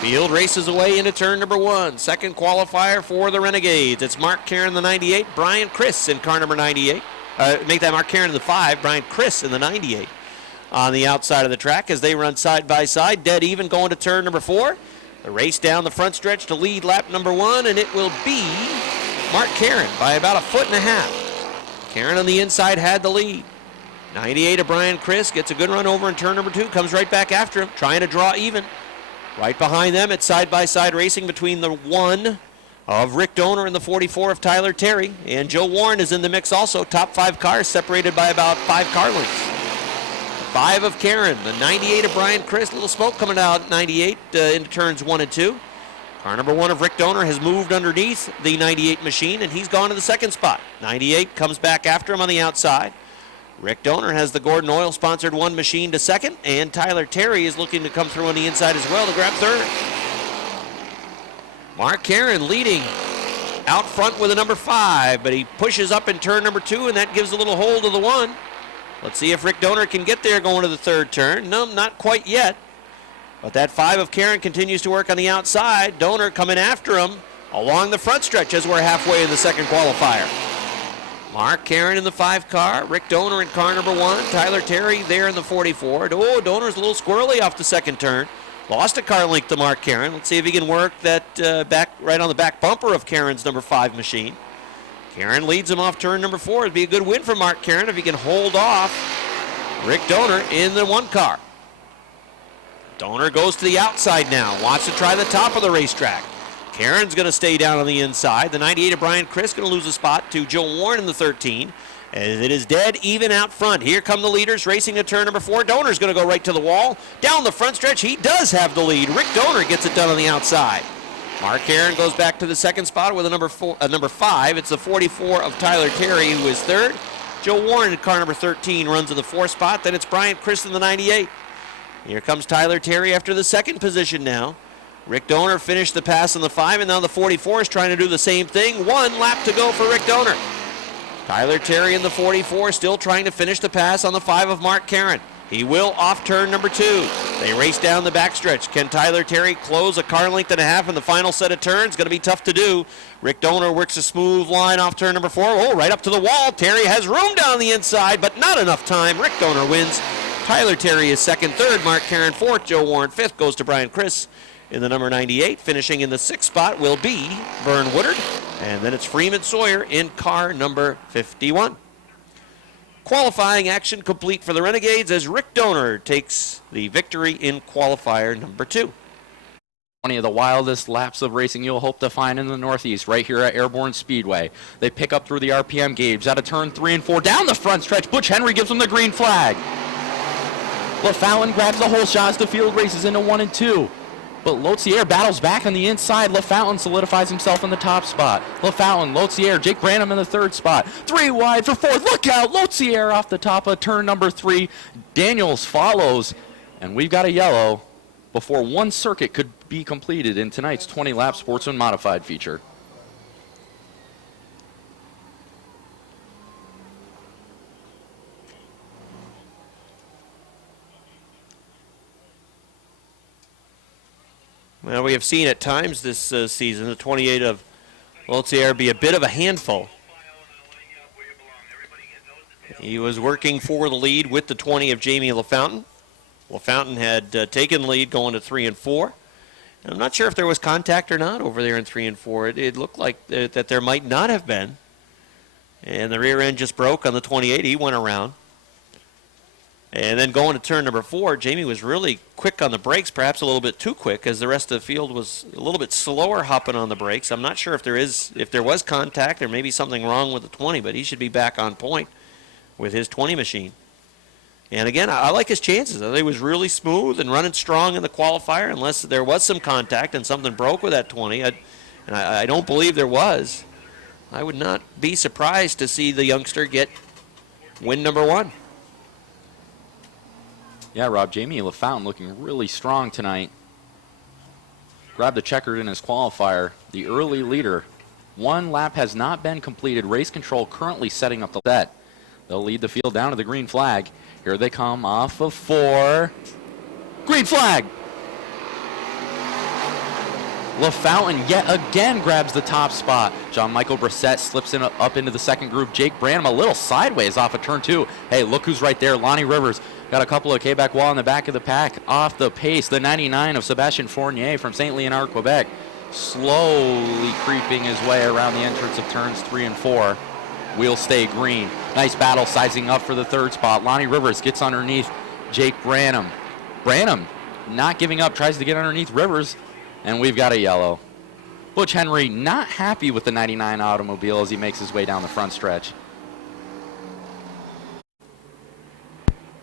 Field races away into turn number 1. Second qualifier for the Renegades. It's Mark Karen, the 98, Brian Chris in car number 98. make that Mark Karen in the 5, Brian Chris in the 98 on the outside of the track as they run side by side, dead even going to turn number 4. The race down the front stretch to lead lap number 1, and it will be Mark Karen by about 1.5 feet. Karen on the inside had the lead. 98 of Brian Chris gets a good run over in turn number 2, comes right back after him, trying to draw even. Right behind them, it's side-by-side racing between the 1 of Rick Donor and the 44 of Tyler Terry. And Joe Warren is in the mix also. Top 5 cars separated by about 5 car lengths. 5 of Karen, the 98 of Brian Chris. Little smoke coming out 98 into turns 1 and 2. Car number 1 of Rick Donor has moved underneath the 98 machine, and he's gone to the second spot. 98 comes back after him on the outside. Rick Donor has the Gordon Oil sponsored 1 machine to second, and Tyler Terry is looking to come through on the inside as well to grab third. Mark Karen leading out front with a number 5, but he pushes up in turn number 2, and that gives a little hold to the 1. Let's see if Rick Donor can get there going to the third turn. No, not quite yet. But that 5 of Karen continues to work on the outside. Donor coming after him along the front stretch as we're halfway in the second qualifier. Mark Karen in the 5 car, Rick Donor in car number 1, Tyler Terry there in the 44. Oh, Donor's a little squirrely off the second turn. Lost a car length to Mark Karen. Let's see if he can work that back right on the back bumper of Karen's number 5 machine. Karen leads him off turn number 4. It'd be a good win for Mark Karen if he can hold off Rick Donor in the 1 car. Donor goes to the outside now, wants to try the top of the racetrack. Karen's going to stay down on the inside. The 98 of Brian Chris going to lose a spot to Joe Warren in the 13. As it is dead even out front. Here come the leaders racing to turn number 4. Donor's going to go right to the wall. Down the front stretch, he does have the lead. Rick Donor gets it done on the outside. Mark Karen goes back to the second spot with a number 5. It's the 44 of Tyler Terry who is third. Joe Warren in car number 13 runs in the 4th spot. Then it's Brian Chris in the 98. Here comes Tyler Terry after the second position now. Rick Donor finished the pass on the 5, and now the 44 is trying to do the same thing. 1 lap to go for Rick Donor. Tyler Terry in the 44 still trying to finish the pass on the 5 of Mark Karen. He will off turn number 2. They race down the backstretch. Can Tyler Terry close a car length and a half in the final set of turns? Going to be tough to do. Rick Donor works a smooth line off turn number 4. Oh, right up to the wall. Terry has room down the inside, but not enough time. Rick Donor wins. Tyler Terry is second, third. Mark Karen fourth. Joe Warren fifth. Goes to Brian Chris in the number 98. Finishing in the 6th spot will be Vern Woodard. And then it's Freeman Sawyer in car number 51. Qualifying action complete for the Renegades as Rick Donor takes the victory in qualifier number 2. One of the wildest laps of racing you'll hope to find in the Northeast, right here at Airborne Speedway. They pick up through the RPM gauge out of turn 3 and 4. Down the front stretch, Butch Henry gives them the green flag. LaFallon grabs the whole shot as the field races into 1 and 2. But Lothier battles back on the inside. LaFallon solidifies himself in the top spot. LaFallon, Lothier, Jake Branham in the 3rd spot. 3 wide for 4th. Look out! Lothier off the top of turn number 3. Daniels follows. And we've got a yellow before one circuit could be completed in tonight's 20-lap Sportsman Modified feature. Well, we have seen at times this season the 28 of Lothier be a bit of a handful. He was working for the lead with the 20 of Jamie LaFountain. LaFountain had taken the lead going to 3 and 4. And I'm not sure if there was contact or not over there in 3 and 4. It looked like that there might not have been. And the rear end just broke on the 28. He went around. And then going to turn number 4, Jamie was really quick on the brakes, perhaps a little bit too quick, as the rest of the field was a little bit slower hopping on the brakes. I'm not sure if there was contact or maybe something wrong with the 20, but he should be back on point with his 20 machine. And again, I like his chances. I think he was really smooth and running strong in the qualifier, unless there was some contact and something broke with that 20. I don't believe there was. I would not be surprised to see the youngster get win number 1. Yeah, Rob, Jamie LaFountain looking really strong tonight. Grabbed the checkered in his qualifier. The early leader. 1 lap has not been completed. Race control currently setting up the set. They'll lead the field down to the green flag. Here they come off of 4. Green flag! LaFountain yet again grabs the top spot. John Michael Brissett slips in up into the second group. Jake Branham a little sideways off of turn 2. Hey, look who's right there. Lonnie Rivers got a couple of Quebec wall in the back of the pack. Off the pace, the 99 of Sebastien Fournier from St. Leonard, Quebec. Slowly creeping his way around the entrance of turns 3 and 4. Wheels stay green. Nice battle sizing up for the third spot. Lonnie Rivers gets underneath Jake Branham. Branham not giving up, tries to get underneath Rivers. And we've got a yellow. Butch Henry not happy with the 99 automobile as he makes his way down the front stretch.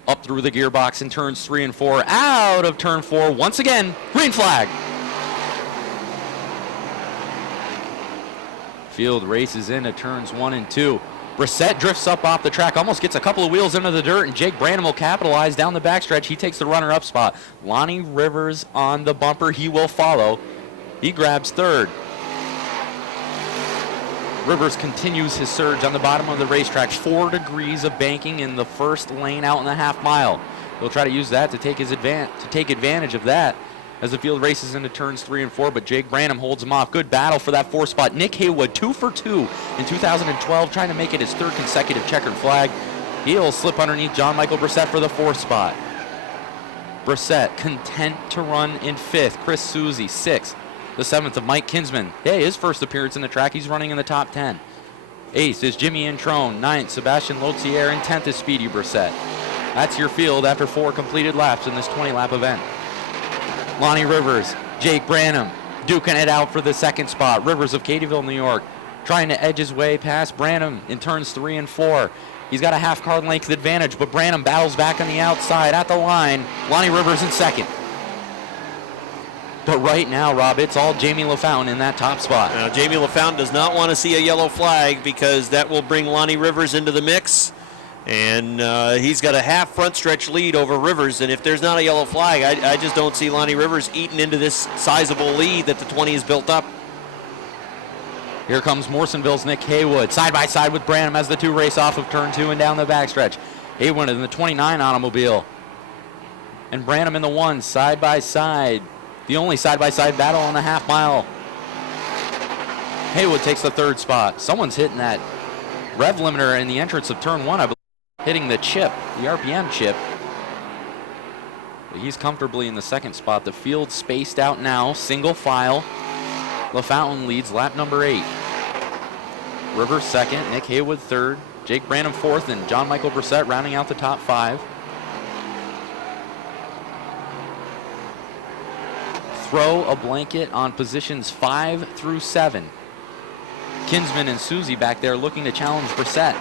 Up through the gearbox in turns 3 and 4. Out of turn 4 once again. Green flag. Field races into turns 1 and 2. Brissett drifts up off the track, almost gets a couple of wheels into the dirt, and Jake Branham will capitalize down the backstretch. He takes the runner-up spot. Lonnie Rivers on the bumper. He will follow. He grabs third. Rivers continues his surge on the bottom of the racetrack. 4 degrees of banking in the first lane out in the half mile. He'll try to use that to take advantage of that as the field races into turns 3 and 4, but Jake Branham holds him off. Good battle for that 4th spot. Nick Haywood, 2 for 2 in 2012, trying to make it his 3rd consecutive checkered flag. He'll slip underneath John Michael Brissett for the 4th spot. Brissett content to run in 5th. Chris Suzy, 6th. The 7th of Mike Kinsman. Hey, his first appearance in the track. He's running in the top 10. 8th is Jimmy Introne. 9th, Sebastien Lothier. And 10th is Speedy Brissett. That's your field after 4 completed laps in this 20-lap event. Lonnie Rivers, Jake Branham, duking it out for the 2nd spot. Rivers of Cadyville, New York, trying to edge his way past Branham in turns 3 and 4. He's got a half car length advantage, but Branham battles back on the outside at the line. Lonnie Rivers in 2nd. But right now, Rob, it's all Jamie LaFountain in that top spot. Now, Jamie LaFountain does not want to see a yellow flag because that will bring Lonnie Rivers into the mix. And he's got a half front stretch lead over Rivers, and if there's not a yellow flag, I just don't see Lonnie Rivers eating into this sizable lead that the 20 has built up. Here comes Morsonville's Nick Haywood, side by side with Branham as the 2 race off of turn 2 and down the backstretch. Haywood in the 29 automobile, and Branham in the 1, side by side. The only side by side battle on the half mile. Haywood takes the 3rd spot. Someone's hitting that rev limiter in the entrance of turn 1, I believe. Hitting the chip, the RPM chip. But he's comfortably in the 2nd spot. The field spaced out now, single file. LaFountain leads lap number 8. Rivers 2nd, Nick Haywood 3rd, Jake Branham 4th, and John Michael Brissett rounding out the top 5. Throw a blanket on positions 5 through 7. Kinsman and Suzy back there looking to challenge Brissett.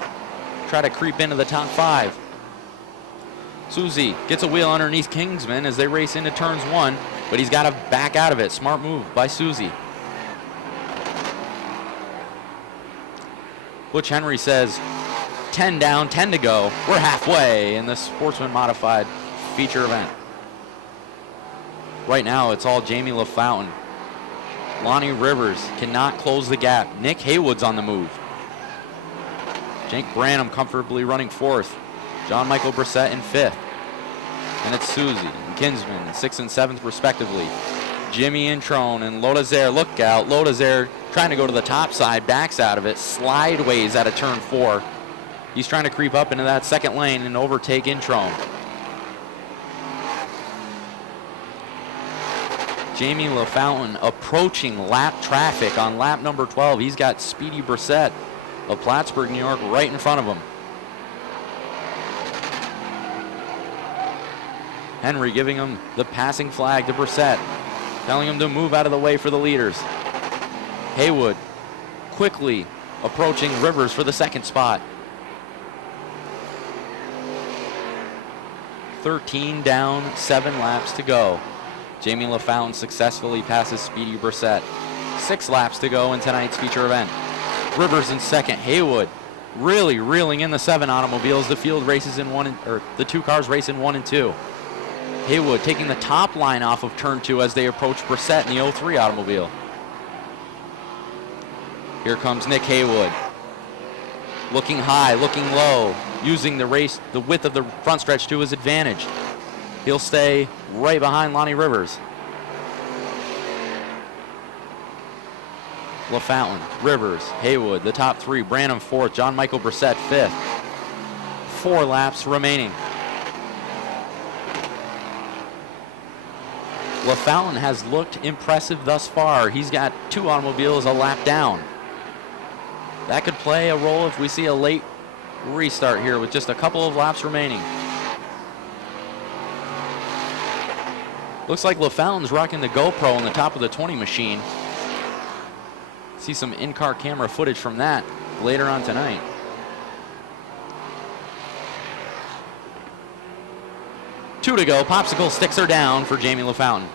Try to creep into the top 5. Suzy gets a wheel underneath Kinsman as they race into turns 1, but he's got to back out of it. Smart move by Suzy. Butch Henry says 10 down, 10 to go. We're halfway in the Sportsman Modified feature event. Right now, it's all Jamie LaFountain. Lonnie Rivers cannot close the gap. Nick Haywood's on the move. Jake Branham comfortably running 4th. John Michael Brissett in 5th. And it's Suzy and Kinsman in 6th and 7th respectively. Jimmy Introne and Lodazer, look out. Lodazer trying to go to the top side, backs out of it, slideways out of turn 4. He's trying to creep up into that 2nd lane and overtake Introne. Jamie LaFountain approaching lap traffic on lap number 12. He's got Speedy Brissett of Plattsburgh, New York, right in front of him. Henry giving him the passing flag to Brissett, telling him to move out of the way for the leaders. Haywood quickly approaching Rivers for the 2nd spot. 13 down, 7 laps to go. Jamie LaFountain successfully passes Speedy Brissett. 6 laps to go in tonight's feature event. Rivers in 2nd. Haywood really reeling in the 7 automobiles. The field races in 1 and, or the 2 cars race in 1 and 2. Haywood taking the top line off of turn 2 as they approach Brissett in the 03 automobile. Here comes Nick Haywood. Looking high, looking low, using the width of the front stretch to his advantage. He'll stay right behind Lonnie Rivers. LaFountain, Rivers, Haywood, the top three. Branham fourth, John Michael Brissett fifth. 4 laps remaining. LaFountain has looked impressive thus far. He's got 2 automobiles a lap down. That could play a role if we see a late restart here with just a couple of laps remaining. Looks like LaFountain's rocking the GoPro on the top of the 20 machine. See some in-car camera footage from that later on tonight. Two to go. Popsicle sticks are down for Jamie LaFountain.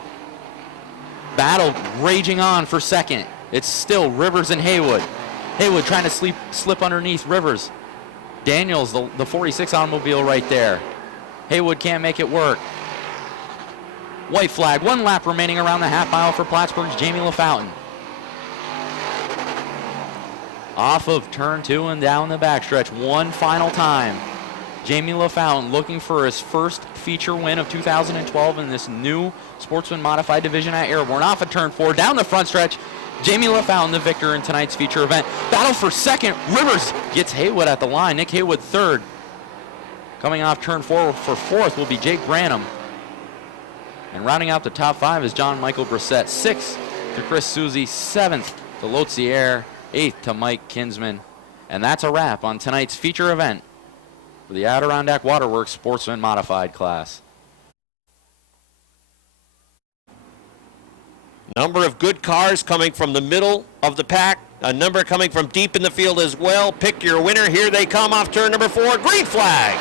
Battle raging on for second. It's still Rivers and Haywood. Haywood trying to slip underneath Rivers. Daniels, the 46 automobile right there. Haywood can't make it work. White flag, 1 lap remaining around the half mile for Plattsburgh's Jamie LaFountain. Off of turn 2 and down the backstretch one final time. Jamie LaFountain looking for his first feature win of 2012 in this new Sportsman Modified division at Airborne. Off of turn 4, down the front stretch. Jamie LaFountain, the victor in tonight's feature event. Battle for second. Rivers gets Haywood at the line. Nick Haywood third. Coming off turn 4 for fourth will be Jake Branham. And rounding out the top 5 is John Michael Brissett. 6th to Chris Suzy. 7th to Lotzier. 8th to Mike Kinsman. And that's a wrap on tonight's feature event for the Adirondack Waterworks Sportsman Modified class. Number of good cars coming from the middle of the pack. A number coming from deep in the field as well. Pick your winner. Here they come off turn number 4. Green flag.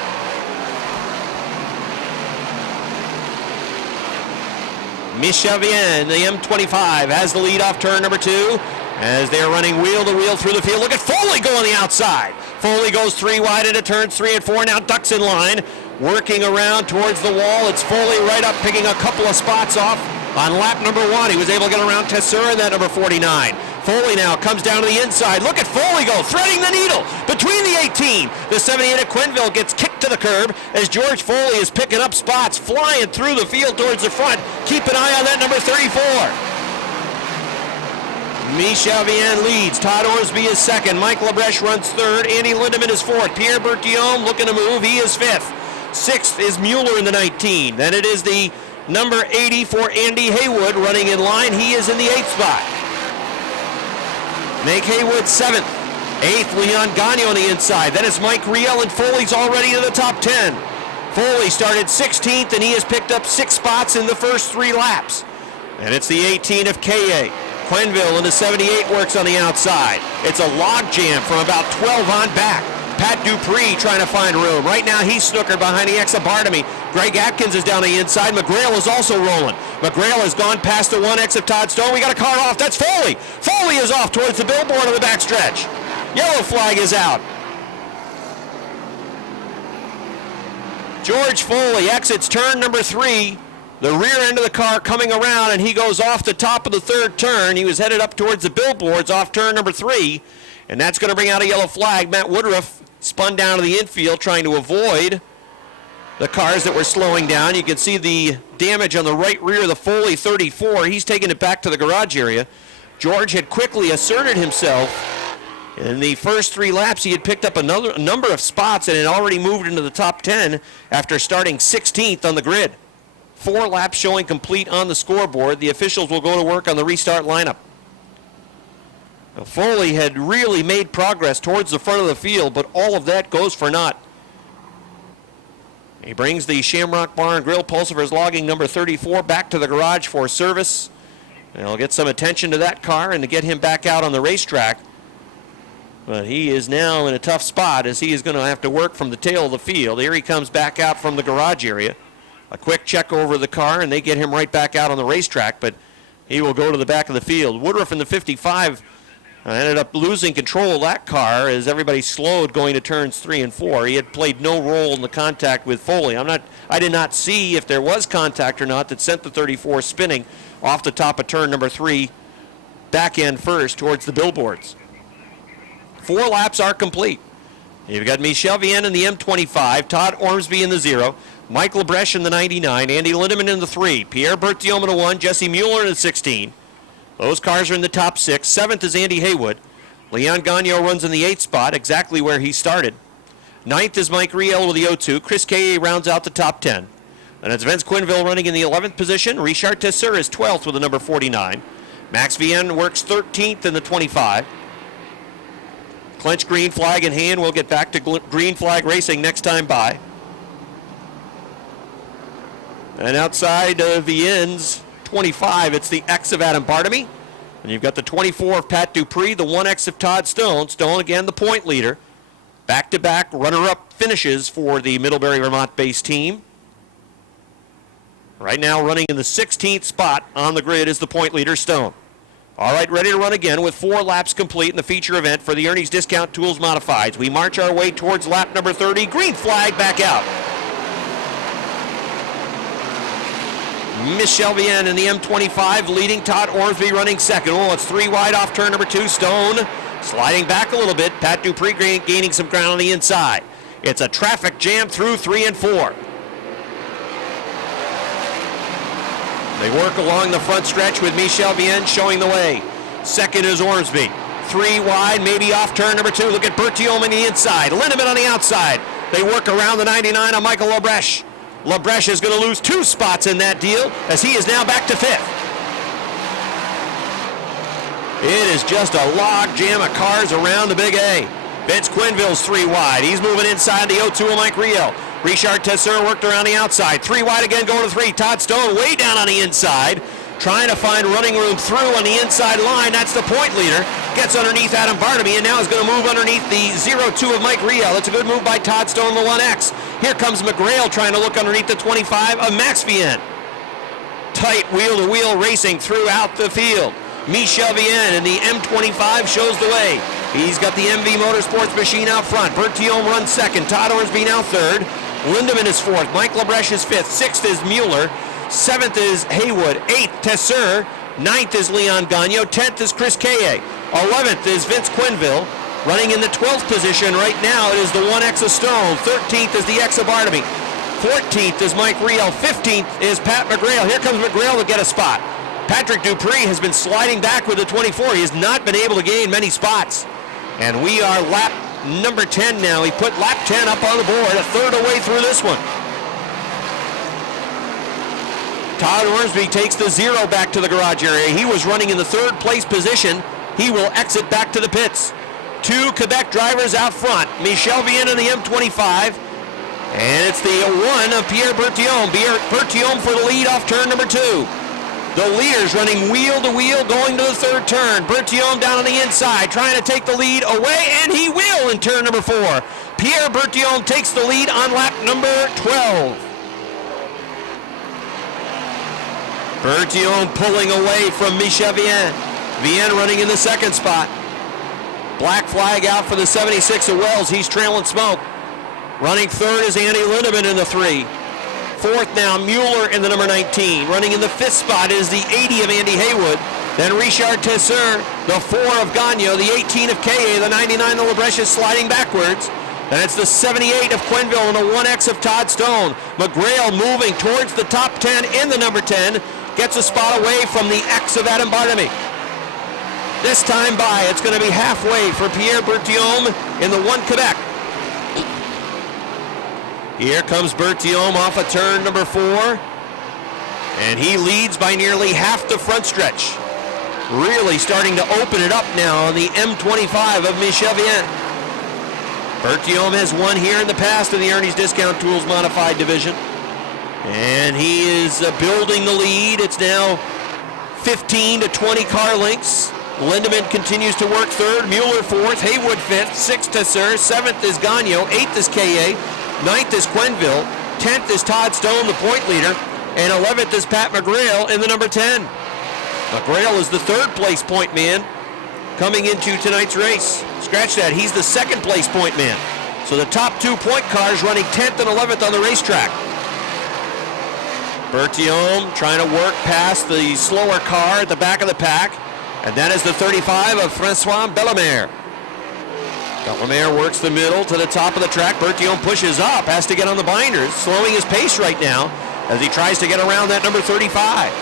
Michelvien, the M25, has the lead off turn number 2 as they're running wheel to wheel through the field. Look at Foley go on the outside. Foley goes 3 wide into turns 3 and 4. Now ducks in line, working around towards the wall. It's Foley right up, picking a couple of spots off on lap number 1. He was able to get around Tessera in that number 49. Foley now comes down to the inside. Look at Foley go, threading the needle between the 18. The 78 at Quenneville gets kicked to the curb as George Foley is picking up spots, flying through the field towards the front. Keep an eye on that number 34. Michelvien leads. Todd Orsby is second. Mike Labreche runs third. Andy Lindemann is fourth. Pierre Bertillon looking to move. He is fifth. Sixth is Mueller in the 19. Then it is the number 80 for Andy Haywood running in line. He is in the 8th spot. Nick Haywood 7th. 8th, Leon Gagne on the inside. Then it's Mike Riel, and Foley's already in the top 10. Foley started 16th, and he has picked up 6 spots in the first 3 laps. And it's the 18 of K.A. Quenneville in the 78 works on the outside. It's a log jam from about 12 on back. Pat Dupree trying to find room. Right now he's snookered behind the X of Bartamy. Greg Atkins is down the inside. McGrail is also rolling. McGrail has gone past the 1X of Todd Stone. We got a car off. That's Foley. Foley is off towards the billboard on the backstretch. Yellow flag is out. George Foley exits turn number 3. The rear end of the car coming around, and he goes off the top of the 3rd turn. He was headed up towards the billboards off turn number 3, and that's going to bring out a yellow flag. Matt Woodruff spun down to the infield trying to avoid the cars that were slowing down. You can see the damage on the right rear of the Foley 34. He's taking it back to the garage area. George had quickly asserted himself. In the first 3 laps, he had picked up a number of spots and had already moved into the top 10 after starting 16th on the grid. 4 laps showing complete on the scoreboard. The officials will go to work on the restart lineup. Now, Foley had really made progress towards the front of the field, but all of that goes for naught. He brings the Shamrock Bar and Grill Pulsivers logging number 34 back to the garage for service. And he'll get some attention to that car and to get him back out on the racetrack. But he is now in a tough spot as he is going to have to work from the tail of the field. Here he comes back out from the garage area. A quick check over the car, and they get him right back out on the racetrack, but he will go to the back of the field. Woodruff in the 55 ended up losing control of that car as everybody slowed going to turns 3 and 4. He had played no role in the contact with Foley. I did not see if there was contact or not that sent the 34 spinning off the top of turn number 3, back end first towards the billboards. 4 laps are complete. You've got Michelvien in the M25, Todd Ormsby in the 0, Mike Labreche in the 99, Andy Lindemann in the 3, Pierre Berthiaume in the 1, Jesse Mueller in the 16, Those cars are in the top 6. 7th is Andy Haywood. Leon Gagnon runs in the 8th spot, exactly where he started. 9th is Mike Riel with the 02. Chris Kaye rounds out the top 10. And it's Vince Quinville running in the 11th position. Richard Tesseur is 12th with the number 49. Max Vienne works 13th in the 25. Clench green flag in hand. We'll get back to green flag racing next time by. And outside of Vienne's 25, it's the X of Adam Bartamy. And you've got the 24 of Pat Dupree, the 1X of Todd Stone. Stone, again, the point leader. Back-to-back runner-up finishes for the Middlebury, Vermont-based team. Right now running in the 16th spot on the grid is the point leader, Stone. All right, ready to run again with 4 laps complete in the feature event for the Ernie's Discount Tools Modifieds. We march our way towards lap number 30. Green flag back out. Michel Vienne in the M25 leading. Todd Ormsby running second. Oh, it's 3 wide off turn number 2. Stone sliding back a little bit. Pat Dupree gaining some ground on the inside. It's a traffic jam through 3 and 4. They work along the front stretch with Michel Vienne showing the way. Second is Ormsby. 3 wide, maybe off turn number 2. Look at Berthiaume on the inside. Lindemann on the outside. They work around the 99 on Michael Labreche. Labreche is going to lose 2 spots in that deal as he is now back to 5th. It is just a log jam of cars around the Big A. Vince Quinville's 3 wide. He's moving inside the 02 of Mike Riel. Richard Tesseur worked around the outside. 3 wide again, going to 3. Todd Stone way down on the inside, trying to find running room through on the inside line. That's the point leader. Gets underneath Adam Bartamy, and now is going to move underneath the 02 of Mike Riel. That's a good move by Todd Stone, the 1X. Here comes McGrail trying to look underneath the 25 of Max Vienne. Tight wheel-to-wheel racing throughout the field. Michel Vienne in the M25 shows the way. He's got the MV Motorsports machine out front. Berthiaume runs second. Todd Ormsby now third. Lindemann is 4th. Mike Labreche is 5th. 6th is Mueller. 7th is Haywood. 8th, Tesseur. 9th is Leon Gagnon. 10th is Chris Kaye. 11th is Vince Quinville. Running in the 12th position right now, it is the 1X of Stone. 13th is the X of Bartamy. 14th is Mike Riel. 15th is Pat McGrail. Here comes McGrail to get a spot. Patrick Dupree has been sliding back with the 24. He has not been able to gain many spots. And we are lap number 10 now. He put lap 10 up on the board, a third away through this one. Todd Ormsby takes the 0 back to the garage area. He was running in the 3rd place position. He will exit back to the pits. 2 Quebec drivers out front. Michel Vienne in the M25. And it's the 1 of Pierre Berthiaume. Berthiaume for the lead off turn number 2. The leaders running wheel to wheel going to the 3rd turn. Berthiaume down on the inside trying to take the lead away, and he will in turn number 4. Pierre Berthiaume takes the lead on lap number 12. Berthiaume pulling away from Michel Vienne. Vienne running in the 2nd spot. Black flag out for the 76 of Wells. He's trailing smoke. Running 3rd is Andy Lindemann in the 3. 4th now, Mueller in the number 19. Running in the 5th spot is the 80 of Andy Haywood. Then Richard Tesseur, the 4 of Gagnon, the 18 of Kaye, the 99 of Labreche is sliding backwards. And it's the 78 of Quinville and the 1X of Todd Stone. McGrail moving towards the top 10 in the number 10. Gets a spot away from the X of Adam Bartamy. This time by, it's going to be halfway for Pierre Berthiaume in the 1 Quebec. Here comes Berthiaume off of turn number 4. And he leads by nearly half the front stretch. Really starting to open it up now on the M25 of Michel Vienne. Berthiaume has won here in the past in the Ernie's Discount Tools Modified Division. And he is building the lead. It's now 15 to 20 car lengths. Lindemann continues to work 3rd. Mueller 4th. Haywood 5th. 6th Tesseur. 7th is Gagnon. 8th is Kaye. 9th is Quinville. 10th is Todd Stone, the point leader. And 11th is Pat McGrail in the number 10. McGrail is the 3rd place point man coming into tonight's race. Scratch that. He's the 2nd place point man. So the top 2 point cars running 10th and 11th on the racetrack. Berthiaume trying to work past the slower car at the back of the pack. And that is the 35 of Francois Bellemare. Bellemare works the middle to the top of the track. Berthiaume pushes up, has to get on the binders, slowing his pace right now as he tries to get around that number 35.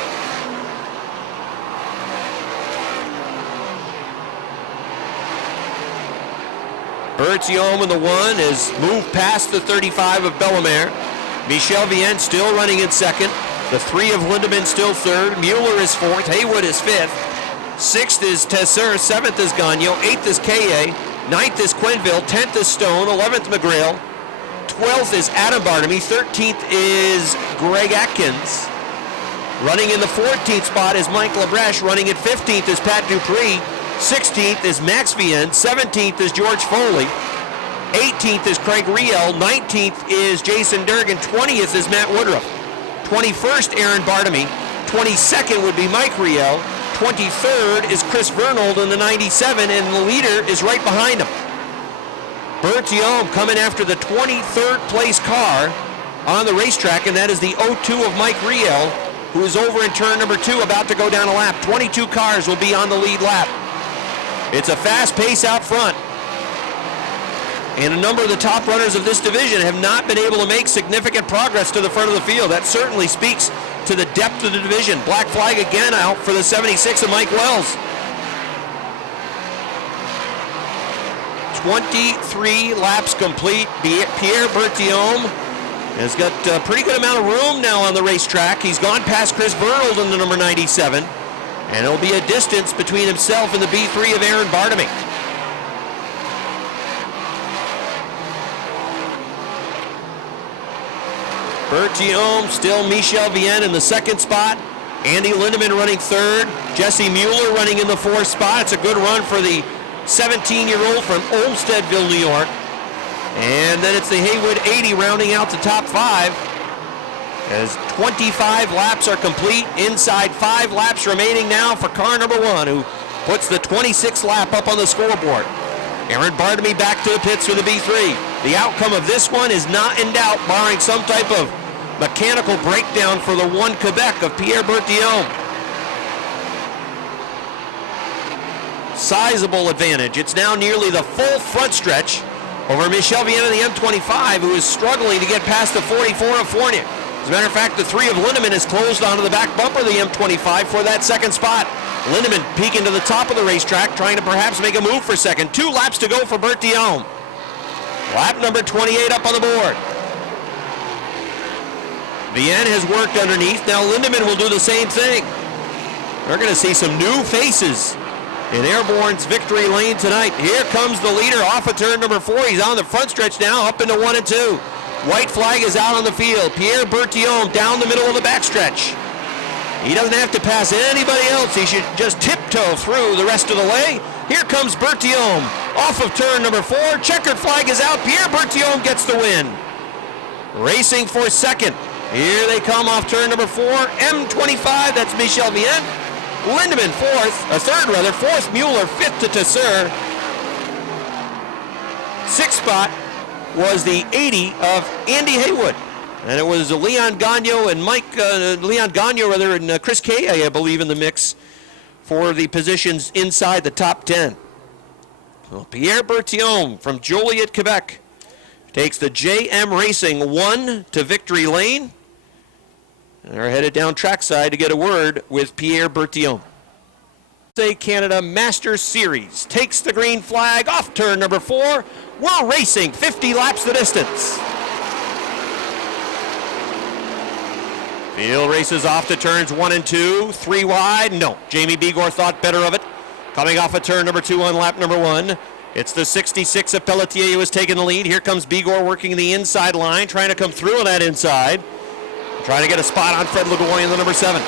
Berthiaume in the 1 is moved past the 35 of Bellemare. Michel Vienne still running in second. The 3 of Lindemann still third. Mueller is fourth. Haywood is fifth. Sixth is Tesser. Seventh is Gagnon. Eighth is Kaye. Ninth is Quenneville. 10th is Stone. 11th McGrail. 12th is Adam Bartamy. 13th is Greg Atkins. Running in the 14th spot is Mike Labreche. Running at 15th is Pat Dupree. 16th is Max Vienne. 17th is George Foley. 18th is Craig Riel. 19th is Jason Durgan. 20th is Matt Woodruff. 21st, Aaron Bartamy. 22nd would be Mike Riel. 23rd is Chris Vernold in the 97, and the leader is right behind him. Berthiaume coming after the 23rd place car on the racetrack, and that is the 02 of Mike Riel, who is over in turn number 2, about to go down a lap. 22 cars will be on the lead lap. It's a fast pace out front. And a number of the top runners of this division have not been able to make significant progress to the front of the field. That certainly speaks to the depth of the division. Black flag again out for the 76 of Mike Wells. 23 laps complete. Pierre Berthiaume has got a pretty good amount of room now on the racetrack. He's gone past Chris Vernold in the number 97. And it'll be a distance between himself and the B3 of Aaron Bartamy. Berthiaume, still Michel Vienne in the second spot. Andy Lindemann running third. Jesse Mueller running in the fourth spot. It's a good run for the 17-year-old from Olmstedville, New York. And then it's the Haywood 80 rounding out the top 5. As 25 laps are complete. Inside 5 laps remaining now for car number 1, who puts the 26th lap up on the scoreboard. Aaron Bartamy back to the pits for the B3. The outcome of this one is not in doubt, barring some type of mechanical breakdown for the 1 Quebec of Pierre Berthiaume. Sizable advantage. It's now nearly the full front stretch over Michel Vienne of the M25, who is struggling to get past the 44 of Fournier. As a matter of fact, the 3 of Lindemann is closed onto the back bumper of the M25 for that second spot. Lindemann peeking to the top of the racetrack, trying to perhaps make a move for second. 2 laps to go for Berthiaume. Lap number 28 up on the board. Vienne has worked underneath. Now Lindemann will do the same thing. We're going to see some new faces in Airborne's victory lane tonight. Here comes the leader off of turn number 4. He's on the front stretch now, up into 1 and 2. White flag is out on the field. Pierre Berthiaume down the middle of the backstretch. He doesn't have to pass anybody else. He should just tiptoe through the rest of the way. Here comes Berthiaume off of turn number 4. Checkered flag is out. Pierre Berthiaume gets the win. Racing for second. Here they come off turn number 4. M25, that's Michel Vienne. Lindemann fourth Mueller, fifth to Tesser. Sixth spot was the 80 of Andy Haywood. And it was Leon Gagnon and Chris Kaye, I believe, in the mix for the positions inside the top 10. Well, Pierre Berthiaume from Joliet, Quebec, takes the JM Racing 1 to victory lane. And they're headed down trackside to get a word with Pierre Berthiaume. Canada Masters Series takes the green flag off turn number 4. We're racing 50 laps the distance. Field races off to turns 1 and 2, 3 wide. No, Jamie Bigor thought better of it. Coming off of turn number 2 on lap number 1. It's the 66 of Pelletier who has taken the lead. Here comes Bigor working the inside line, trying to come through on that inside. Trying to get a spot on Fred Legoy in the number 7.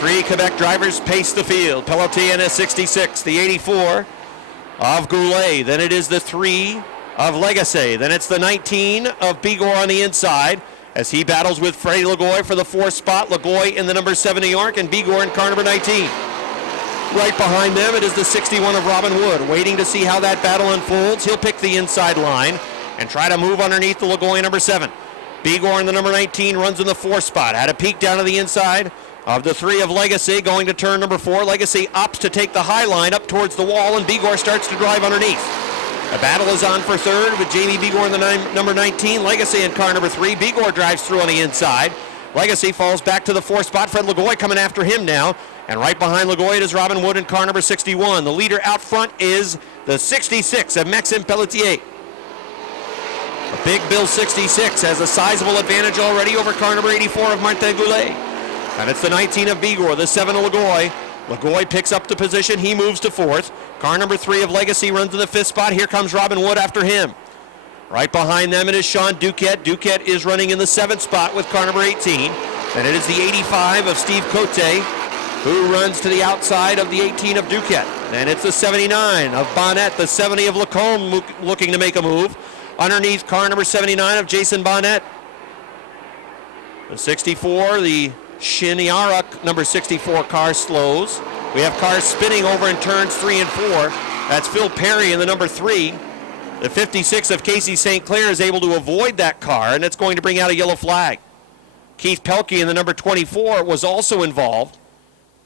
3 Quebec drivers pace the field. Pelletier in a 66, the 84 of Goulet. Then it is the 3 of Legacy. Then it's the 19 of Bigor on the inside as he battles with Freddie Legoy for the 4th spot. Legoy in the number 7 New York and Bigor in car number 19. Right behind them, it is the 61 of Robin Wood, waiting to see how that battle unfolds. He'll pick the inside line and try to move underneath the Legoy number 7. Bigor in the number 19 runs in the 4th spot. Had a peek down to the inside of the 3 of Legacy, going to turn number 4. Legacy opts to take the high line up towards the wall, and Bigor starts to drive underneath. A battle is on for 3rd with Jamie Bigor in the number 19. Legacy in car number 3. Bigor drives through on the inside. Legacy falls back to the 4th spot. Fred Lagoy coming after him now. And right behind Lagoy is Robin Wood in car number 61. The leader out front is the 66 of Maxime Pelletier. A Big Bill 66 has a sizable advantage already over car number 84 of Martin Goulet. And it's the 19 of Bigor, the 7 of Lagoy. Lagoy picks up the position. He moves to 4th. Car number 3 of Legacy runs in the 5th spot. Here comes Robin Wood after him. Right behind them it is Sean Duquette. Duquette is running in the 7th spot with car number 18. And it is the 85 of Steve Cote who runs to the outside of the 18 of Duquette. And it's the 79 of Bonnet, the 70 of Lacombe looking to make a move. Underneath car number 79 of Jason Bonnet. The 64, the Shiniara number 64 car slows. We have cars spinning over in turns 3 and 4. That's Phil Perry in the number 3. The 56 of Casey St. Clair is able to avoid that car, and it's going to bring out a yellow flag. Keith Pelkey in the number 24 was also involved,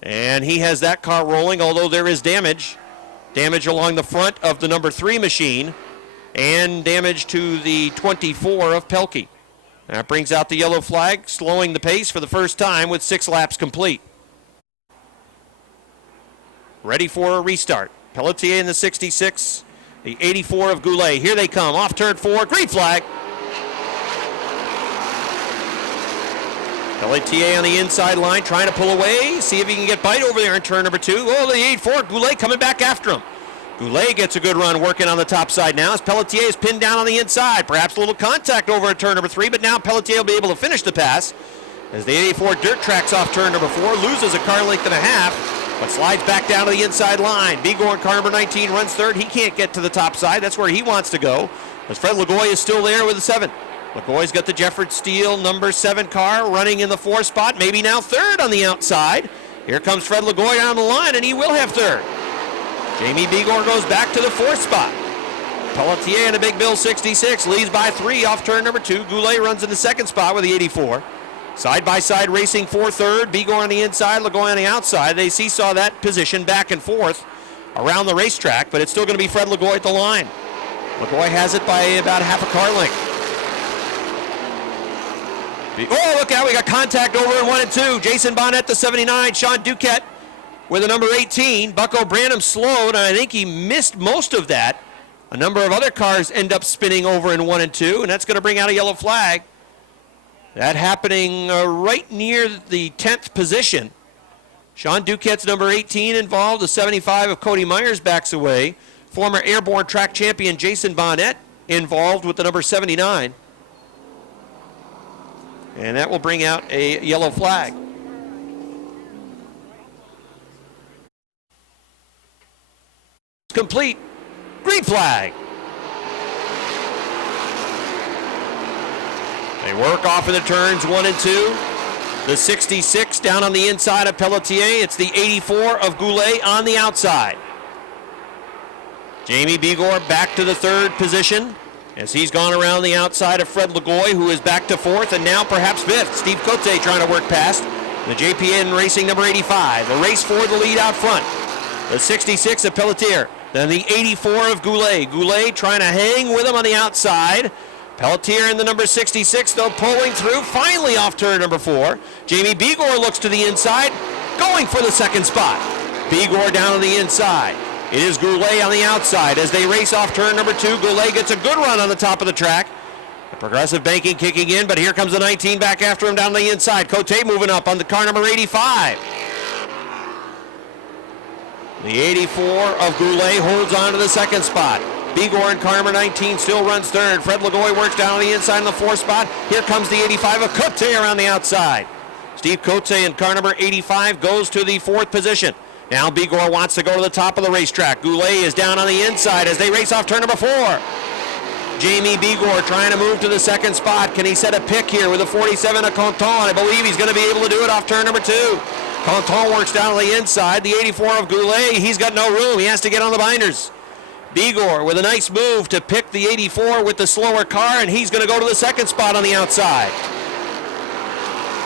and he has that car rolling, although there is damage. Damage along the front of the number 3 machine, and damage to the 24 of Pelkey. That brings out the yellow flag, slowing the pace for the first time with 6 laps complete. Ready for a restart. Pelletier in the 66, the 84 of Goulet. Here they come, off turn 4, green flag. Pelletier on the inside line, trying to pull away, see if he can get bite over there in turn number 2. Oh, the 84, Goulet coming back after him. Goulet gets a good run working on the top side now as Pelletier is pinned down on the inside. Perhaps a little contact over at turn number 3, but now Pelletier will be able to finish the pass as the 84 dirt tracks off turn number 4, loses a car length and a half, but slides back down to the inside line. Bigor in car number 19 runs 3rd. He can't get to the top side. That's where he wants to go, as Fred Lagoy is still there with the 7. Lagoy's got the Jefford Steele number 7 car running in the 4th spot, maybe now 3rd on the outside. Here comes Fred Lagoy down the line, and he will have 3rd. Jamie Bigor goes back to the 4th spot. Pelletier in a Big Bill 66 leads by 3 off turn number 2. Goulet runs in the 2nd spot with the 84. Side-by-side racing for 3rd. Bigor on the inside, Lagoy on the outside. They seesaw that position back and forth around the racetrack, but it's still going to be Fred Lagoy at the line. Lagoy has it by about half a car length. Oh, look out, we got contact over in 1 and 2. Jason Bonnet, the 79, Sean Duquette with the number 18. Bucko Branham slowed, and I think he missed most of that. A number of other cars end up spinning over in 1 and 2, and that's going to bring out a yellow flag. That happening right near the 10th position. Sean Duquette's number 18 involved. The 75 of Cody Myers backs away. Former Airborne track champion Jason Bonnet involved with the number 79. And that will bring out a yellow flag. It's complete. Green flag. They work off in the turns 1 and 2. The 66 down on the inside of Pelletier. It's the 84 of Goulet on the outside. Jamie Bigor back to the 3rd position as he's gone around the outside of Fred Lagoy, who is back to 4th and now perhaps 5th. Steve Cote trying to work past the JPN Racing number 85. The race for the lead out front. The 66 of Pelletier. Then the 84 of Goulet. Goulet trying to hang with him on the outside. Pelletier in the number 66, though, pulling through, finally off turn number 4. Jamie Bigor looks to the inside, going for the 2nd spot. Bigor down on the inside. It is Goulet on the outside. As they race off turn number 2, Goulet gets a good run on the top of the track. The progressive banking kicking in, but here comes the 19 back after him down the inside. Cote moving up on the car number 85. The 84 of Goulet holds on to the 2nd spot. Bigor in car number 19 still runs 3rd. Fred Lagoy works down on the inside in the 4th spot. Here comes the 85 of Cote around the outside. Steve Cote in car number 85 goes to the 4th position. Now Bigor wants to go to the top of the racetrack. Goulet is down on the inside as they race off turn number 4. Jamie Bigor trying to move to the 2nd spot. Can he set a pick here with the 47 of Conton? I believe he's going to be able to do it off turn number 2. Conton works down on the inside. The 84 of Goulet, he's got no room. He has to get on the binders. Bigor with a nice move to pick the 84 with the slower car, and he's going to go to the 2nd spot on the outside.